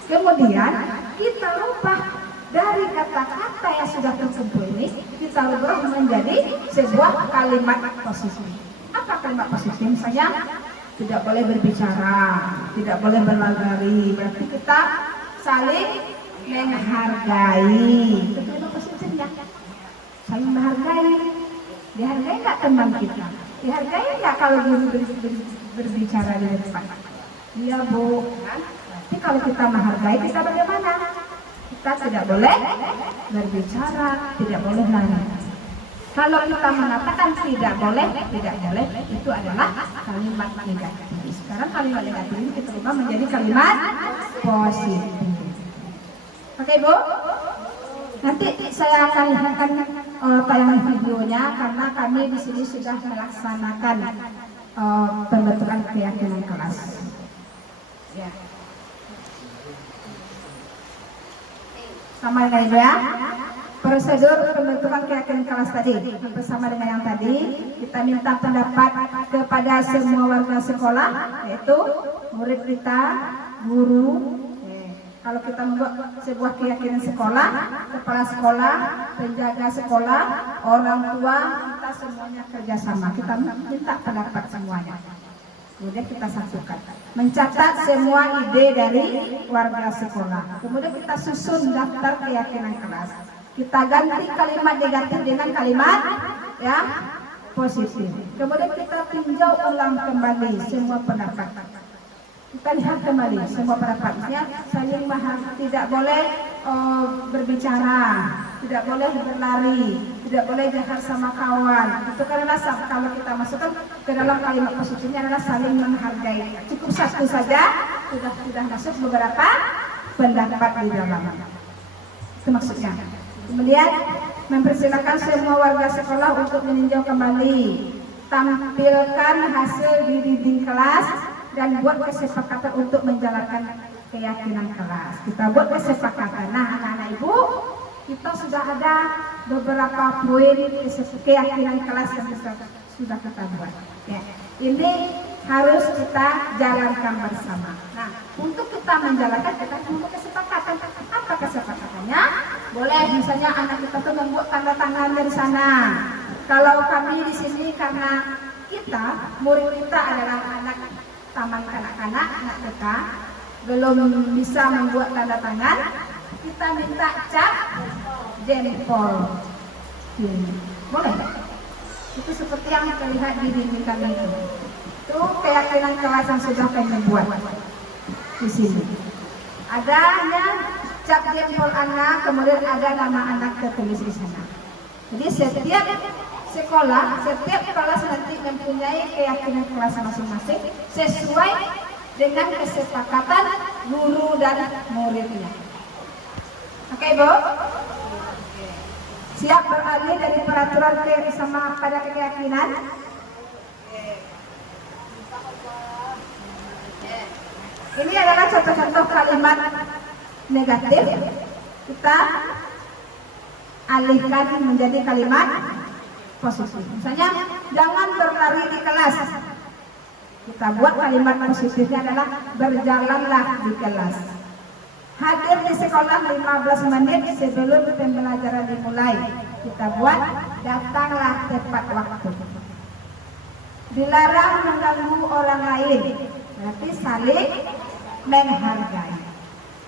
Kemudian kita rubah dari kata-kata yang sudah terkumpul ini, kita rubah menjadi sebuah kalimat positif. Apa kalimat positif? Misalnya tidak boleh berbicara, tidak boleh berlari. Berarti kita saling menghargai. Itu kalimat positifnya. Saling menghargai. Dihargai nggak teman kita? Dihargai nggak kalau guru berbicara di depan? Iya Bu. Tapi kalau kita menghargai, kita bagaimana? Kita tidak boleh berbicara, tidak boleh lari. Kalau kita mengatakan tidak boleh, itu adalah kalimat negatif. Sekarang kalimat negatif ini kita ubah menjadi kalimat positif. Oke Bu? Nanti saya akan lihatkan tayangan videonya karena kami di sini sudah melaksanakan pembentukan keyakinan kelas. Ya. Sama dengan Ibu ya. Prosedur pembentukan keyakinan kelas tadi bersama dengan yang tadi, kita minta pendapat kepada semua warga sekolah, yaitu murid kita, guru. Kalau kita membuat sebuah keyakinan sekolah, kepala sekolah, penjaga sekolah, orang tua, kita semuanya kerjasama. Kita minta pendapat semuanya. Kemudian kita satukan, mencatat semua ide dari warga sekolah. Kemudian kita susun daftar keyakinan kelas. Kita ganti kalimat negatif dengan kalimat ya positif. Kemudian kita tinjau ulang kembali semua pendapat. Kita lihat kembali semua para partisnya saling tidak boleh berbicara, tidak boleh berlari, tidak boleh jahat sama kawan. Itu karena kalau kita masukkan ke dalam kalimat positifnya adalah saling menghargai. Cukup satu saja sudah masuk beberapa pendapat di dalam. Itu maksudnya. Kemudian mempersilakan semua warga sekolah untuk meninjau kembali, tampilkan hasil di dinding kelas dan buat kesepakatan untuk menjalankan keyakinan kelas. Kita buat kesepakatan. Nah, anak-anak ibu, kita sudah ada beberapa poin keyakinan kelas yang sudah kita buat. Ya. Ini harus kita jalankan bersama. Nah, untuk kita menjalankan kita membuat kesepakatan. Apa kesepakatannya? Boleh misalnya anak kita tuh membuat tanda tangan dari sana. Kalau kami di sini karena kita murid kita adalah anak taman kanak-kanak, anak TK, belum bisa membuat tanda tangan, kita minta cap jempol. Boleh? Itu seperti yang terlihat di dinding kami itu. Itu keyakinan kelas yang sudah kami buat di sini. Adanya cap jempol anak, kemudian ada nama anak tertulis di sana. Jadi setiap sekolah, setiap kelas nanti mempunyai keyakinan kelas masing-masing sesuai dengan kesepakatan guru dan muridnya. Oke, Bu? Siap beralih dari peraturan pada keyakinan? Ini adalah contoh-contoh kalimat negatif. Kita alihkan menjadi kalimat positif. Misalnya, jangan berlari di kelas. Kita buat kalimat positifnya adalah berjalanlah di kelas. Hadir di sekolah 15 menit sebelum pembelajaran dimulai. Kita buat datanglah tepat waktu. Dilarang mengganggu orang lain. Berarti saling menghargai.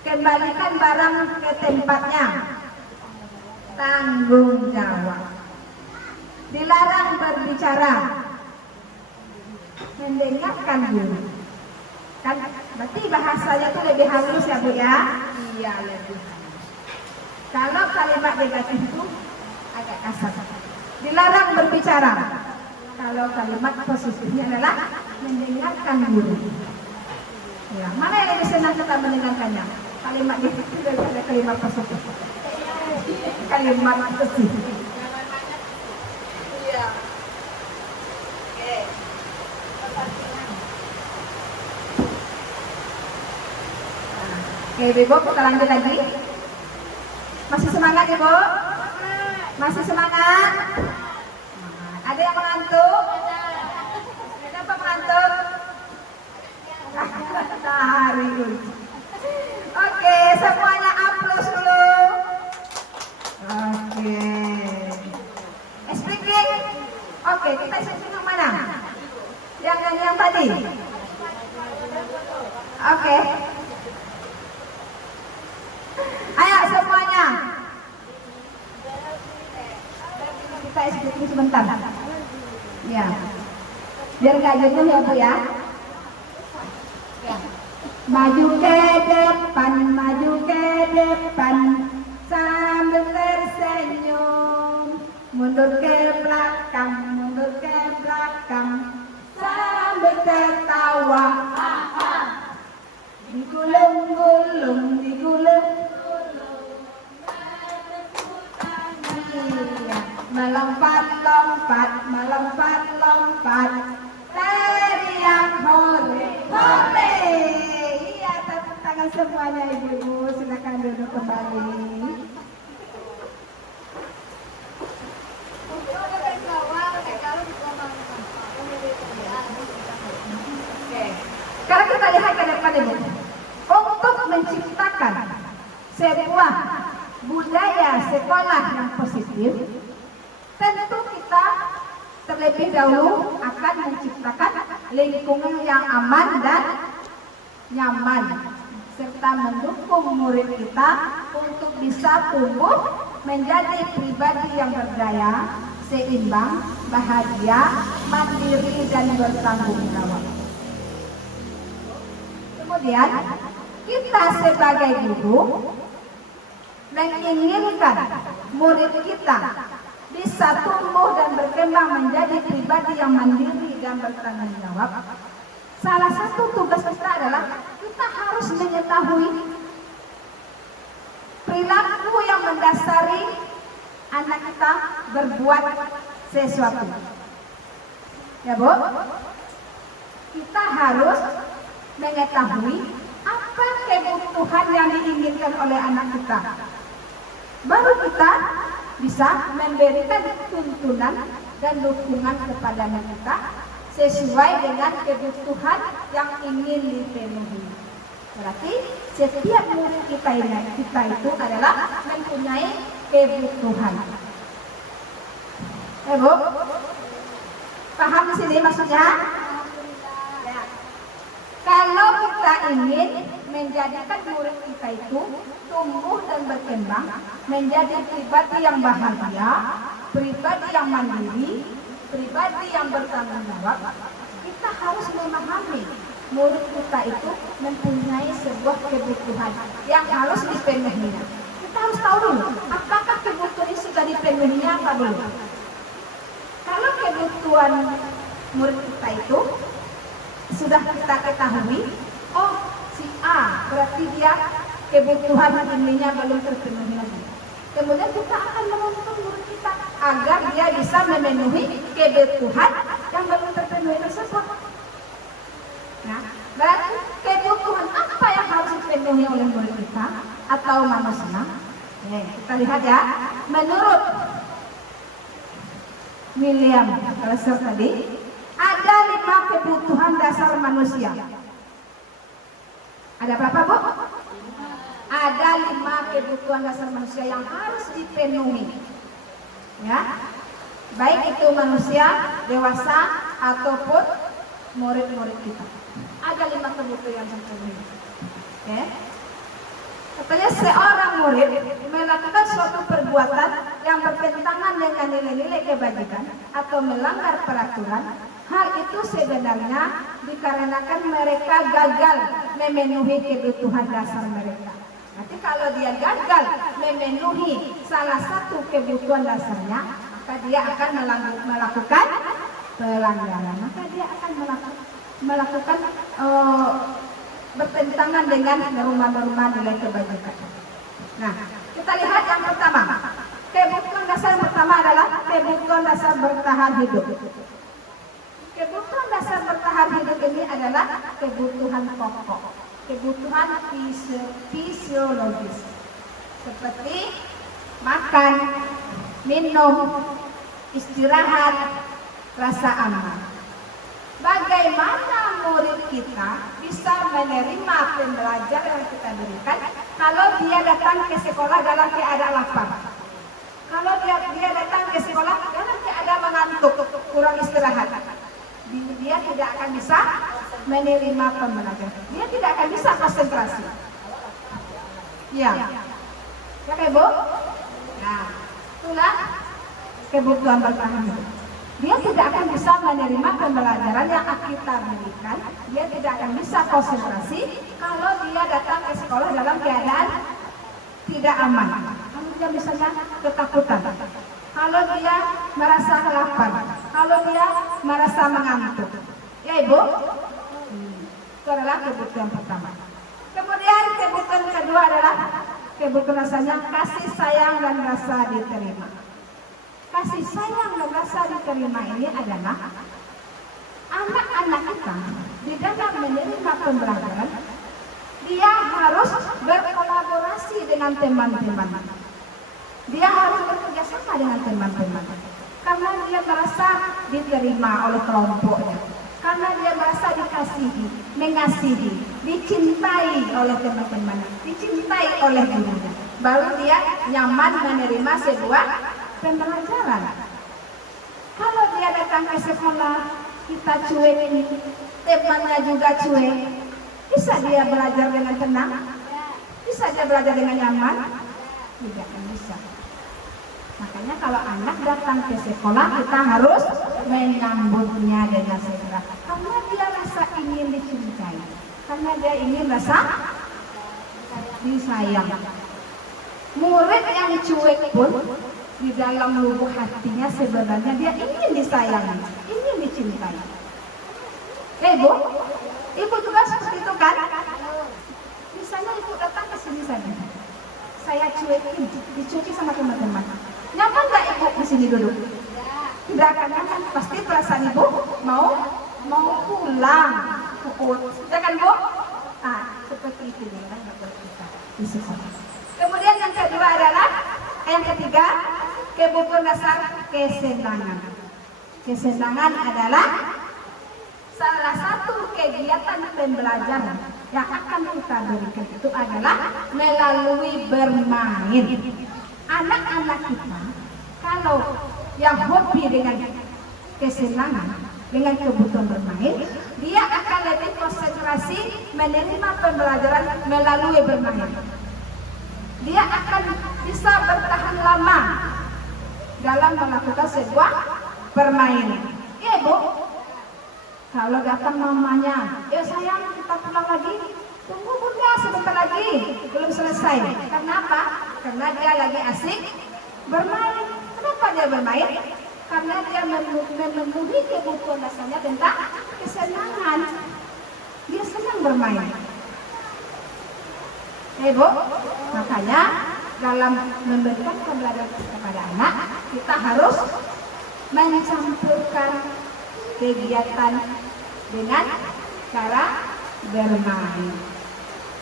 Kembalikan barang ke tempatnya. Tanggung jawab. Dilarang berbicara, mendengarkan guru. Kan berarti bahasanya itu lebih halus ya, Bu ya? Iya, lebih halus. Kalau kalimat negatif itu agak kasar. Dilarang berbicara. Kalau kalimat positifnya adalah mendengarkan guru. Ya, mana yang lebih senang kita mendengarkannya? Kalimat negatif daripada kalimat positif. Kalimat positif. Oke, Ibu, kita lanjut lagi. Masih semangat, Ibu? Masih semangat? Ada yang mengantuk? Kenapa mengantuk? Tarik. Oke, semuanya aplaus dulu. Oke. Speaking. Oke, kita speaking yang mana? Yang tadi? Oke. Ayo semuanya. Kita speaking sebentar. Ya. Biar gak jenuh ya, Bu ya. Maju ke depan, sambil tersenyum. Mundur ke belakang, sambil tertawa. Digulung-gulung. Melompat-lompat, teriak hore, hore. Iya, tepuk tangan semuanya ibu-ibu, silakan duduk kembali. Sekarang kita lihat ke depan ibu. Untuk menciptakan sebuah budaya sekolah yang positif, tentu kita terlebih dahulu akan menciptakan lingkungan yang aman dan nyaman, serta mendukung murid kita untuk bisa tumbuh menjadi pribadi yang berdaya, seimbang, bahagia, mandiri, dan bertanggung jawab. Kemudian kita sebagai guru menginginkan murid kita bisa tumbuh dan berkembang menjadi pribadi yang mandiri dan bertanggung jawab. Salah satu tugas kita adalah kita harus mengetahui perilaku yang mendasari anak kita berbuat sesuatu. Ya Bu, kita harus mengetahui apa kebutuhan yang diinginkan oleh anak kita. Baru kita bisa memberikan tuntunan dan dukungan kepada anak kita sesuai dengan kebutuhan yang ingin dipenuhi. Berarti setiap murid kita itu adalah mempunyai kebutuhan. Bu, paham di sini maksudnya? Ya. Kalau kita ingin menjadikan murid kita itu tumbuh dan berkembang menjadi pribadi yang bahagia, pribadi yang mandiri, pribadi yang bertanggung jawab, kita harus memahami murid kita itu mempunyai sebuah kebutuhan yang harus dipenuhi. Kita harus tahu dulu apakah kebutuhan ini sudah dipenuhinya apa belum. Kalau kebutuhan murid kita itu sudah kita ketahui, oh si A berarti dia kebutuhan ininya belum terpenuhi lagi. Kemudian kita akan menuntun murid kita agar dia bisa memenuhi kebutuhan yang belum terpenuhi tersebut. Nah, berarti kebutuhan apa yang harus dipenuhi oleh murid kita atau manusia? Kita lihat ya. Menurut William Glasser tadi, ada 5 kebutuhan dasar manusia. Ada berapa Bu? Ada 5 kebutuhan dasar manusia yang harus dipenuhi. Ya, baik itu manusia dewasa ataupun murid-murid kita. Ada 5 kebutuhan yang terpenuhi. Oke. Katanya seorang murid melakukan suatu perbuatan yang bertentangan dengan nilai-nilai kebajikan atau melanggar peraturan, hal itu sebenarnya dikarenakan mereka gagal memenuhi kebutuhan dasar mereka. Nanti kalau dia gagal memenuhi salah satu kebutuhan dasarnya, maka dia akan melakukan pelanggaran. Maka dia akan melakukan bertentangan dengan norma-norma nilai kebajikan. Nah, kita lihat yang pertama. Kebutuhan dasar pertama adalah kebutuhan dasar bertahan hidup. Kebutuhan dasar bertahan hidup ini adalah kebutuhan pokok, kebutuhan fisiologis seperti makan, minum, istirahat, rasa aman. Bagaimana murid kita bisa menerima pembelajaran yang kita berikan kalau dia datang ke sekolah dalam keadaan lapar? Kalau dia datang ke sekolah dalam keadaan mengantuk, kurang istirahat, dia tidak akan bisa menerima pembelajaran. Dia tidak akan bisa konsentrasi. Ya, ya Bu. Nah, itulah kebutuhan bertahan hidup. Dia tidak akan bisa menerima pembelajaran yang kita berikan. Dia tidak akan bisa konsentrasi kalau dia datang ke sekolah dalam keadaan tidak aman. Kalau dia misalnya ketakutan, kalau dia merasa lapar, kalau dia merasa mengantuk. Ya Ibu, itu adalah kebutuhan pertama. Kemudian kebutuhan kedua adalah kebutuhan rasanya kasih sayang dan rasa diterima. Kasih sayang dan rasa diterima ini adalah anak-anak kita di dalam menerima pembelajaran, dia harus berkolaborasi dengan teman-teman. Dia harus bekerja sama dengan teman-teman. Karena dia merasa diterima oleh kelompoknya. Karena dia merasa dikasihi, mengasihi, dicintai oleh teman-teman, dicintai oleh gurunya. Baru dia nyaman menerima sebuah pembelajaran. Kalau dia datang ke sekolah, kita cuek, temannya juga cuek, bisa dia belajar dengan tenang? Bisa dia belajar dengan nyaman? Tidak akan bisa. Makanya kalau anak datang ke sekolah, kita harus menyambutnya dengan segera. Karena dia rasa ingin dicintai, karena karena dia ingin rasa disayang. Murid yang cuek pun di dalam lubuk hatinya sebenarnya dia ingin disayangi, ingin dicintai. Ibu, ibu juga seperti itu kan? Misalnya ibu datang ke sini saja, saya cuekin, dicuci sama teman-teman. Nyaman nggak ibu di sini duduk? Tidak, karena kan pasti perasaan ibu mau pulang, ya kan bu? Ah, seperti itu nih kan kita di sekolah. Kemudian yang kedua adalah, yang ketiga, kebutuhan dasar kesenangan. Kesenangan adalah salah satu kegiatan pembelajaran yang akan kita berikan itu adalah melalui bermain. Anak-anak kita kalau yang hobi dengan kesenangan, dengan kebutuhan bermain, dia akan lebih konsentrasi menerima pembelajaran melalui bermain. Dia akan bisa bertahan lama dalam melakukan sebuah permainan. Iya bu, kalau datang mamanya, ya sayang kita pulang lagi, tunggu bunda sebentar lagi, belum selesai. Kenapa? Karena dia lagi asik bermain. Kenapa dia bermain? Karena dia memenuhi kebutuhan dasarnya tentang kesenangan. Dia senang bermain. Bu, makanya dalam memberikan pembelajaran kepada anak, kita harus mencampurkan kegiatan dengan cara bermain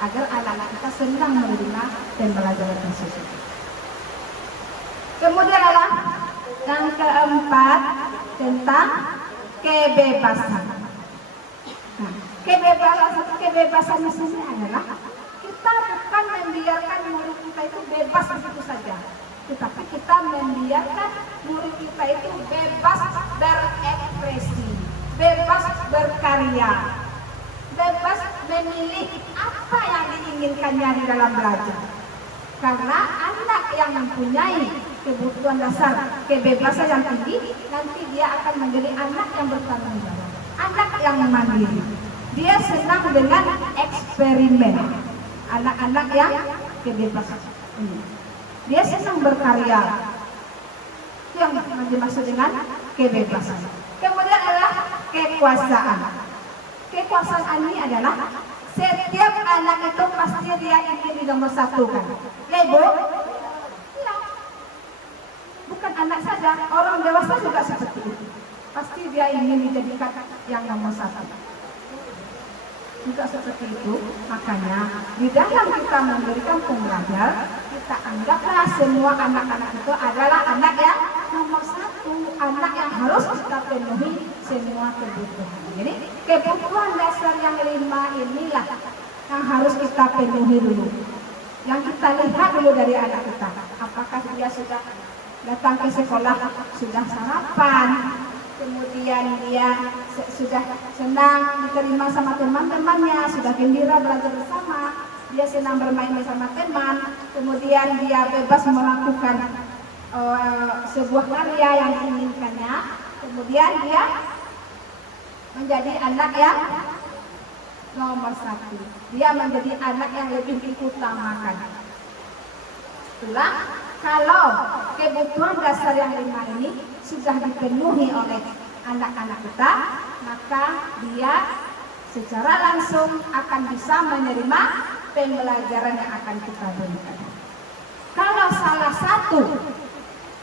agar anak-anak kita senang menerima pembelajaran tersebut. Kemudian adalah yang keempat tentang kebebasan. Nah, kebebasan di sini adalah kita bukan membiarkan murid kita itu bebas begitu saja, tetapi kita membiarkan murid kita itu bebas berekspresi, bebas berkarya, bebas memilih apa yang diinginkannya di dalam belajar. Karena anak yang mempunyai kebutuhan dasar kebebasan yang tinggi, nanti dia akan menjadi anak yang bertanggung jawab, anak yang mandiri. Dia senang dengan eksperimen. Anak-anak yang kebebasan ini, dia senang berkarya. Itu yang dimaksud dengan kebebasan. Kemudian adalah kekuasaan. Kekuasaan ini adalah setiap anak itu pasti dia ingin dinomor satukan. Ya ibu? Ya. Bukan anak saja, orang dewasa juga seperti itu. Pasti dia ingin dijadikan yang nomor satu. Juga seperti itu, makanya di dalam kita memberikan pembelajaran, kita anggaplah semua anak-anak itu adalah anak yang nomor satu, anak yang harus kita penuhi semua kebutuhan. Jadi kebutuhan dasar yang 5 inilah yang harus kita penuhi dulu. Yang kita lihat dulu dari anak kita, apakah dia sudah datang ke sekolah, sudah sarapan, kemudian dia sudah senang diterima sama teman-temannya, sudah gembira belajar bersama, dia senang bermain bersama teman, kemudian dia bebas melakukan sebuah karya yang diinginkannya, kemudian dia menjadi anak yang nomor satu, dia menjadi anak yang lebih diutamakan. Itulah kalau kebutuhan dasar yang 5 ini sudah dipenuhi oleh anak-anak kita, maka dia secara langsung akan bisa menerima pembelajaran yang akan kita berikan. Kalau salah satu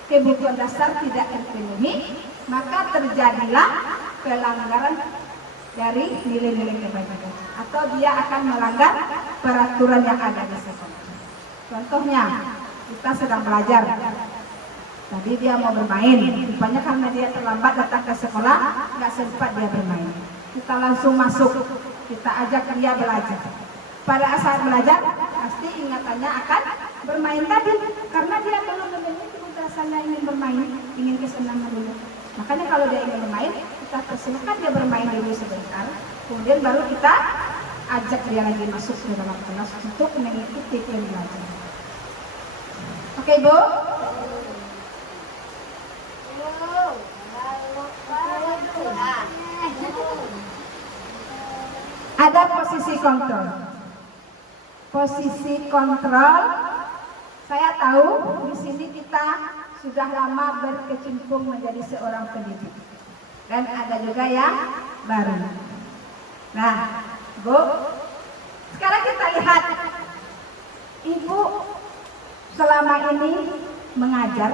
kebutuhan dasar tidak terpenuhi, maka terjadilah pelanggaran dari nilai-nilai kebaikan, atau dia akan melanggar peraturan yang ada di sekolah. Contohnya, kita sedang belajar. Tadi dia mau bermain, rupanya karena dia terlambat datang ke sekolah, nggak sempat dia bermain. Kita langsung masuk, kita ajak dia belajar. Pada saat belajar, pasti ingatannya akan bermain tadi, karena dia belum memenuhi kebutuhannya ingin bermain, ingin kesenangan dulu. Makanya kalau dia ingin bermain, kita persilahkan dia bermain dulu sebentar, kemudian baru kita ajak dia lagi masuk ke dalam kelas untuk mengikuti pembelajaran. Oke Bu? Ada posisi kontrol? Posisi kontrol, saya tahu di sini kita sudah lama berkecimpung menjadi seorang pendidik. Dan ada juga yang baru. Nah, Bu, sekarang kita lihat. Ibu selama ini mengajar,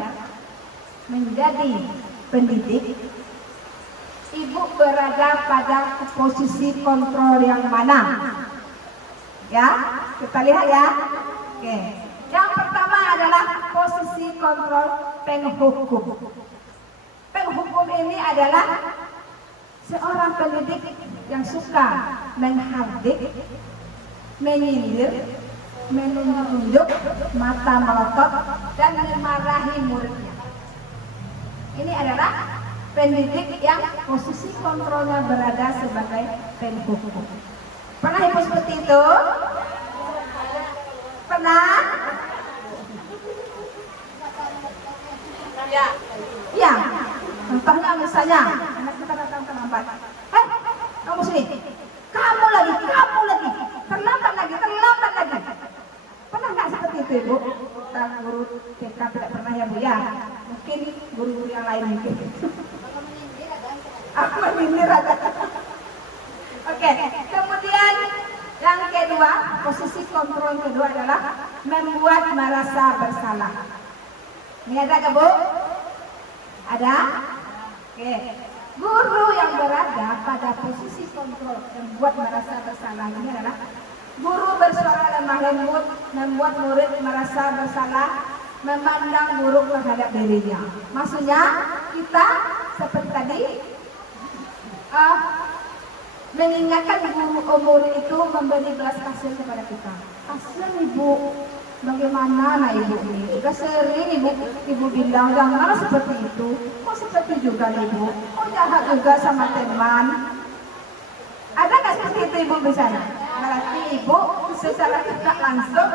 menjadi pendidik. Ibu berada pada posisi kontrol yang mana? Ya, kita lihat ya. Oke. Yang pertama adalah posisi kontrol penghukum. Penghukum ini adalah seorang pendidik yang suka menghardik, menyindir, menunjuk, mata melotot, dan memarahi muridnya. Ini adalah pendidik yang posisi kontrolnya berada sebagai penghukum. Pernah Ibu seperti itu? Pernah? Ya. Ya. Contohnya misalnya, anak kita datang terlambat. Kamu sini. Kamu lagi. Terlambat lagi. Pernah nggak seperti itu, Ibu? Kita guru TK tidak pernah ya, Bu ya? Mungkin guru-guru yang lain mungkin. Menyindir ada. Oke, kemudian yang kedua, posisi kontrol kedua adalah membuat merasa bersalah. Ini ada nggak, Bu? Ada? Oke. Guru yang berada pada posisi kontrol membuat merasa bersalah ini adalah guru bersuara lemah lembut, membuat murid merasa bersalah, memandang buruk terhadap dirinya. Maksudnya kita seperti tadi mengingatkan guru murid itu memberi belas kasih kepada kita. Kasihan Ibu, bagaimana anak Ibu ini? Sudah sering Ibu bilang jangan seperti itu. Kok seperti juga Ibu? Kok jahat juga sama teman? Ada nggak seperti itu Ibu di sana? Berarti Ibu secara tidak langsung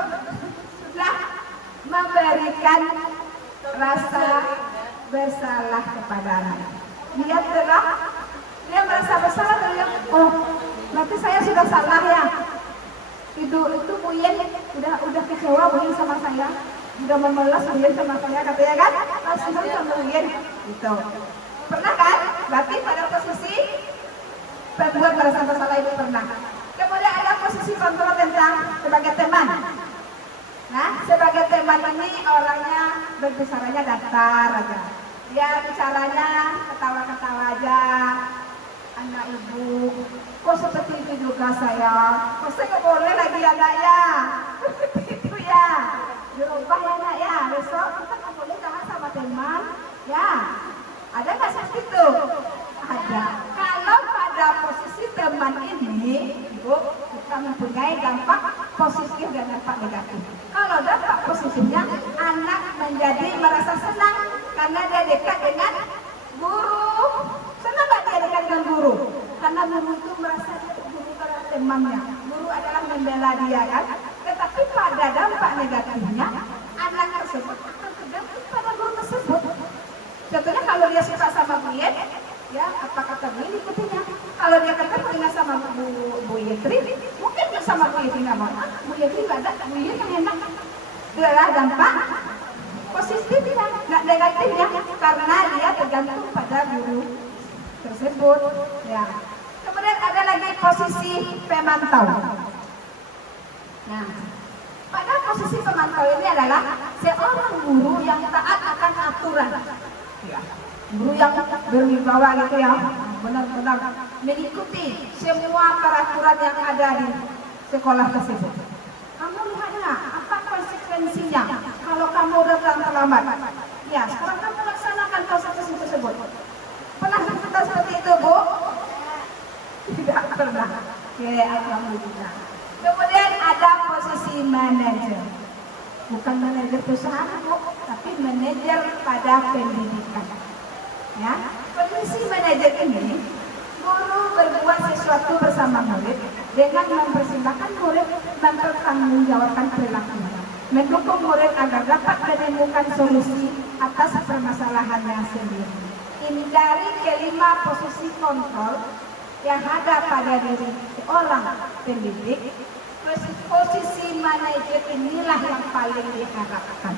sudah memberikan rasa bersalah kepada anak. Dia merasa bersalah, oh berarti saya sudah salah ya. Itu Bu Yen udah kecewa Bu Yen sama saya, sudah memelas Bu Yen sama saya, katanya kan? Kasihan sama Bu Yen. Gitu. Pernah kan? Berarti pada posisi membuat merasa bersalah itu pernah. Kemudian ada posisi kontrol tentang sebagai teman. Nah, sebagai teman ini orangnya berbicaranya datar aja. Dia bicaranya ketawa-ketawa aja. Anak Ibu, kok seperti itu juga saya? Kok saya nggak boleh lagi anak ya? Seperti itu ya. Dirubah ya anak ya. Besok kita nggak boleh jangan sama teman. Ya, ada nggak seperti itu? Ada. Kalau pada posisi teman ini, Ibu, kita mempunyai dampak positif dan dampak negatif. Kalau dampak positifnya, anak menjadi merasa senang karena dia dekat dengan guru. Senang nggak dia dekat dengan guru? Karena guru itu merasa guru adalah temannya. Guru adalah membela dia kan. Tetapi pada dampak negatifnya, anak tersebut akan tergantung pada guru tersebut. Contohnya kalau dia suka sama Bu Yen, ya apa kata Bu Yen ikutinya. Kalau dia ketemu dengan sama Bu Yetri, mungkin sama Bu Yetri nggak mau. Bu Yetri nggak ada, Bu Yen yang enak. Itu adalah dampak positifnya, nggak negatifnya, karena dia tergantung pada guru tersebut. Ya. Kemudian ada lagi posisi pemantau. Nah, pada posisi pemantau ini adalah seorang guru yang taat akan aturan. Ya. Guru yang berwibawa gitu ya, benar-benar mengikuti semua peraturan yang ada di sekolah tersebut. Kamu lihat nggak apa konsekuensinya kalau kamu datang terlambat? Ya, sekarang kamu laksanakan konsekuensi tersebut. Pernah kita seperti itu, Bu? Tidak pernah. Oke, alhamdulillah. Kemudian ada posisi manajer. Bukan manajer perusahaan, Bu, tapi manajer pada pendidikan. Ya, posisi manajer ini, guru berbuat sesuatu bersama murid dengan mempersilahkan murid mempertanggungjawabkan perilakunya, mendukung murid agar dapat menemukan solusi atas permasalahannya sendiri. Ini dari kelima posisi kontrol yang ada pada diri seorang pendidik, posisi manajer inilah yang paling diharapkan.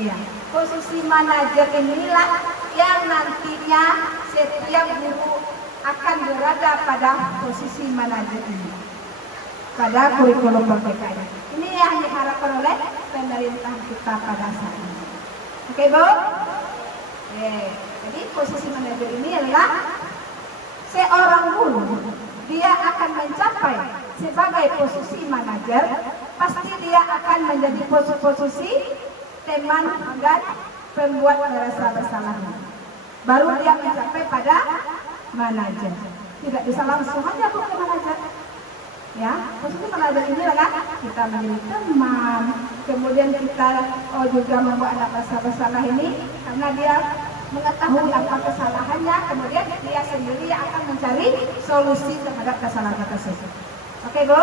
Ya, posisi manajer inilah yang nantinya setiap guru akan berada pada posisi manajer ini, pada kurikulum Merdeka ini. Ini yang diharapkan oleh pemerintahan kita pada saat ini. Oke, Bu? Jadi posisi manajer ini adalah seorang guru, dia akan mencapai sebagai posisi manajer, pasti dia akan menjadi posisi teman dan pembuat merasa bersalah. Baru dia mencapai pada manajer. Tidak bisa langsung aja Bu ke manajer. Ya, posisi manajer ini adalah kita menjadi teman, kemudian kita juga membuat anak merasa bersalah ini karena dia mengetahui apa kesalahannya, kemudian dia sendiri akan mencari solusi terhadap kesalahan tersebut. Oke, Bu?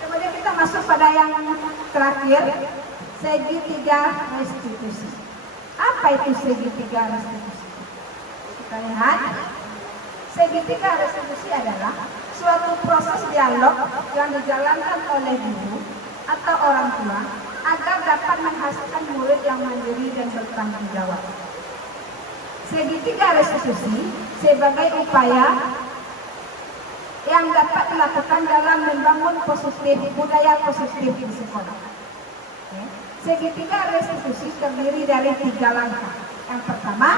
Kemudian kita masuk pada yang terakhir, segitiga restitusi. Apa itu segitiga restitusi? Kita lihat, segitiga restitusi adalah suatu proses dialog yang dijalankan oleh guru atau orang tua agar dapat menghasilkan murid yang mandiri dan bertanggung jawab. Segitiga restitusi sebagai upaya yang dapat dilakukan dalam membangun budaya positif di sekolah. Segitiga restitusi terdiri dari 3 langkah. Yang pertama,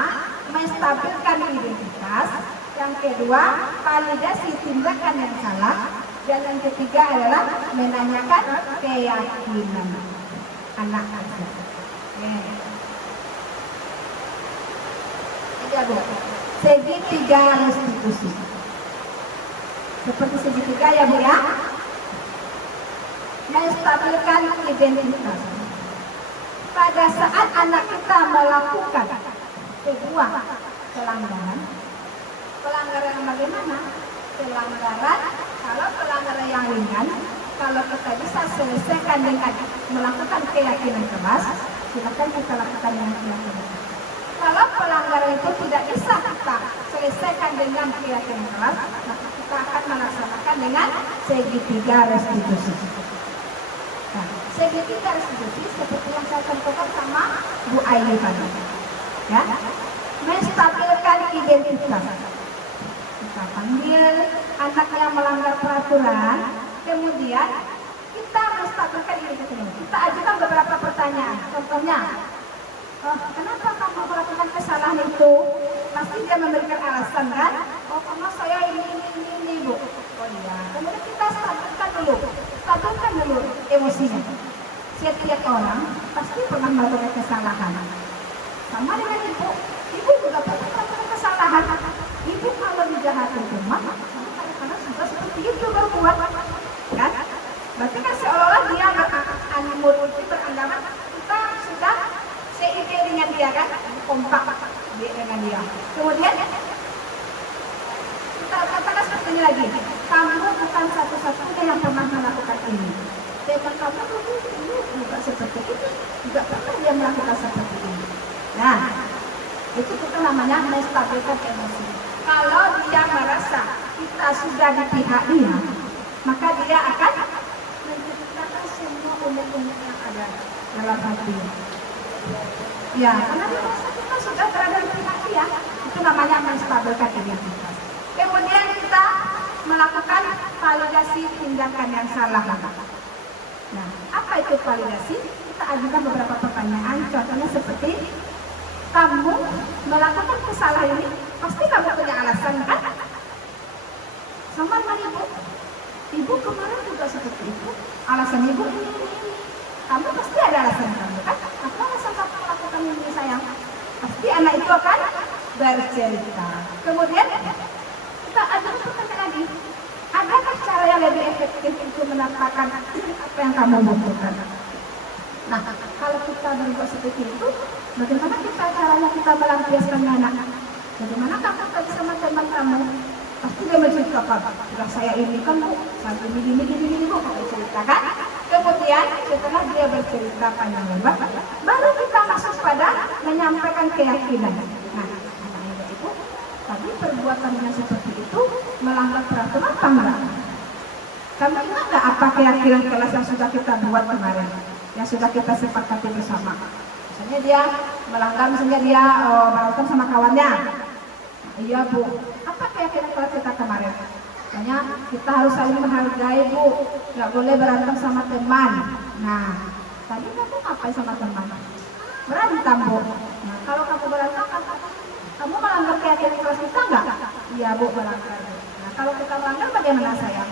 menstabilkan identitas. Yang kedua, validasi tindakan yang salah. Dan yang ketiga adalah menanyakan keyakinan anak tersebut. Segitiga restitusi. Seperti segitiga ya Bu ya. Menstabilkan identitas. Pada saat anak kita melakukan sebuah pelanggaran yang bagaimana? Pelanggaran, kalau pelanggaran yang ringan, kalau kita bisa selesaikan dengan melakukan keyakinan keras, silakan kita lakukan dengan keyakinan keras. Kalau pelanggaran itu tidak bisa kita selesaikan dengan keyakinan keras, maka kita akan melaksanakan dengan segitiga restitusi. Nah, segitiga restitusi seperti yang saya contohkan sama Bu Ayu tadi, ya, menstabilkan identitas. Kita panggil anak yang melanggar peraturan, kemudian kita menstabilkan identitas. Kita ajukan beberapa pertanyaan. Contohnya, kenapa kamu melakukan kesalahan itu? Pasti dia memberikan alasan kan? Karena saya ini Bu. Oh iya. Kemudian kita stabilkan dulu emosinya. Setiap orang pasti pernah melakukan kesalahan. Sama dengan ibu juga pernah melakukan kesalahan. Ibu kalau dijahatin rumah, kadang-kadang sudah seperti itu berbuat, kan? Berarti kan seolah-olah dia beranggapan kita sudah seide dengan dia kan, kompak dengan dia. Kemudian kita katakan seperti ini lagi, kamu bukan satu-satunya yang pernah melakukan ini. Teman kamu dulu juga seperti itu, juga pernah dia melakukan seperti ini. Nah, itu kita namanya menstabilkan emosi. Kalau dia merasa kita sudah di pihak dia, maka dia akan menceritakan semua unek-unek yang ada dalam hati. Ya, karena dia merasa kita sudah berada di pihak dia, itu namanya menstabilkan identitas. Kemudian kita melakukan validasi tindakan yang salah. Nah, apa itu validasi? Kita ajukan beberapa pertanyaan, contohnya seperti, kamu melakukan kesalahan ini, pasti kamu punya alasan kan? Sama dengan ibu kemarin juga seperti itu, alasan ibu ini. Kamu pasti ada alasan kamu kan? Apa alasan kamu melakukan ini sayang? Pasti anak itu akan bercerita. Kemudian kita ajukan pertanyaan lagi, adakah cara yang lebih efektif untuk mendapatkan apa yang kamu butuhkan? Nah, kalau kita berbuat seperti itu, bagaimana caranya kita melampiaskan anak? Bagaimana kamu tadi sama teman kamu? Pasti dia menceritakan, sudah saya ini kan Bu, saya ini Bu, kamu ceritakan. Kemudian setelah dia bercerita panjang lebar, baru kita masuk pada menyampaikan keyakinan. Nah, itu Tapi perbuatan yang seperti itu melanggar peraturan apa enggak? Kamu ingat nggak apa keyakinan kelas yang sudah kita buat kemarin, yang sudah kita sepakati bersama? Misalnya dia melanggar, misalnya dia berantem sama kawannya. Iya Bu, apa keyakinan kelas kita kemarin? Misalnya kita harus saling menghargai Bu, nggak boleh berantem sama teman. Nah, tadi kamu ngapain sama teman? Berantem Bu. Nah, kalau kamu berantem, kamu melanggar keyakinan kelas kita nggak? Iya Bu, melanggar. Nah, kalau kita melanggar bagaimana sayang?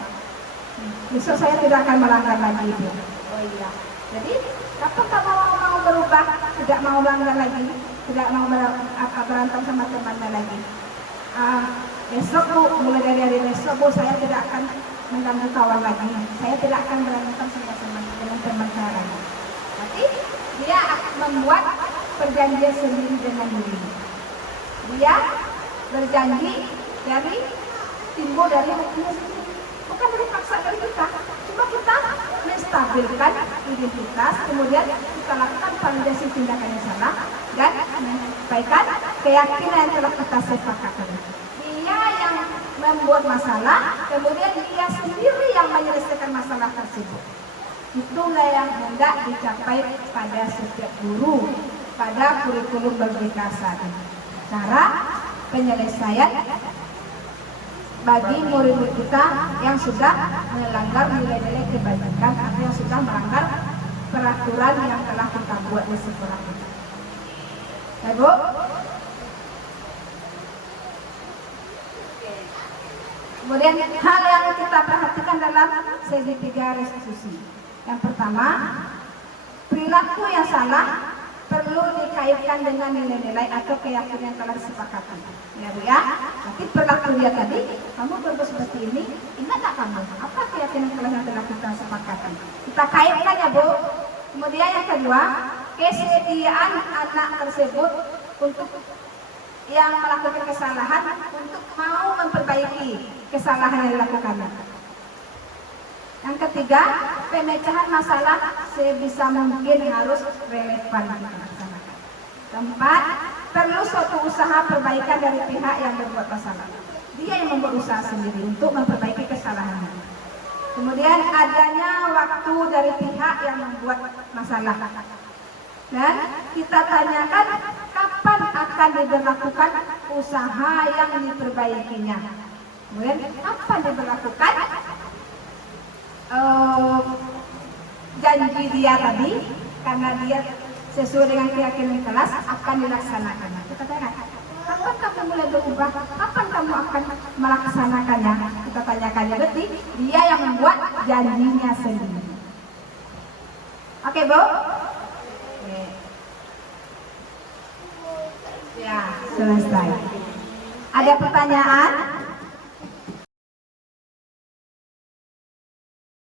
Besok saya tidak akan melanggar lagi Bu. Oh iya. Jadi, kapan kamu mau berubah, tidak mau melanggar lagi, tidak mau berantem sama temannya lagi? Besok Bu, mulai dari hari besok Bu, saya tidak akan mengganggu kawan lagi. Saya tidak akan berantem sama dengan teman saya lagi. Nanti dia akan membuat perjanjian sendiri dengan diri. Dia berjanji dari timbul dari hatinya sendiri, bukan dari paksa dari kita. Cuma kita menstabilkan identitas, kemudian kita lakukan validasi tindakan yang salah dan menyampaikan keyakinan yang telah kita sepakati. Dia yang membuat masalah, kemudian dia sendiri yang menyelesaikan masalah tersebut. Itulah yang hendak dicapai pada setiap guru pada kurikulum Merdeka saat ini. Cara penyelesaian bagi murid-murid kita yang sudah melanggar nilai-nilai kebajikan atau yang sudah melanggar peraturan yang telah kita buat di sekolah kita. Ya Bu? Kemudian hal yang kita perhatikan dalam segitiga restitusi. Yang pertama, perilaku yang salah perlu dikaitkan dengan nilai-nilai atau keyakinan yang telah disepakati. Ya Bu ya, nanti perilaku dia tadi, kamu berbuat seperti ini, ingat tak kamu? Apa keyakinan yang telah kita sepakati? Kita kaitkan ya Bu. Kemudian yang kedua, kesediaan anak tersebut untuk yang melakukan kesalahan untuk mau memperbaiki kesalahan yang dilakukannya. Yang ketiga, pemecahan masalah sebisa mungkin harus relevan dilaksanakan. Keempat, perlu suatu usaha perbaikan dari pihak yang berbuat masalah. Dia yang membuat usaha sendiri untuk memperbaiki kesalahannya. Kemudian adanya waktu dari pihak yang membuat masalah. Dan kita tanyakan kapan akan diberlakukan usaha yang diperbaikinya. Kemudian kapan diberlakukan janji dia tadi, karena dia sesuai dengan keyakinan kelas akan dilaksanakan. Kita tanya, kapan kamu mulai berubah? Kapan kamu akan melaksanakannya? Kita tanyakannya, berarti dia yang membuat janjinya sendiri. Oke Bu? Oke. Ya, selesai. Ada pertanyaan?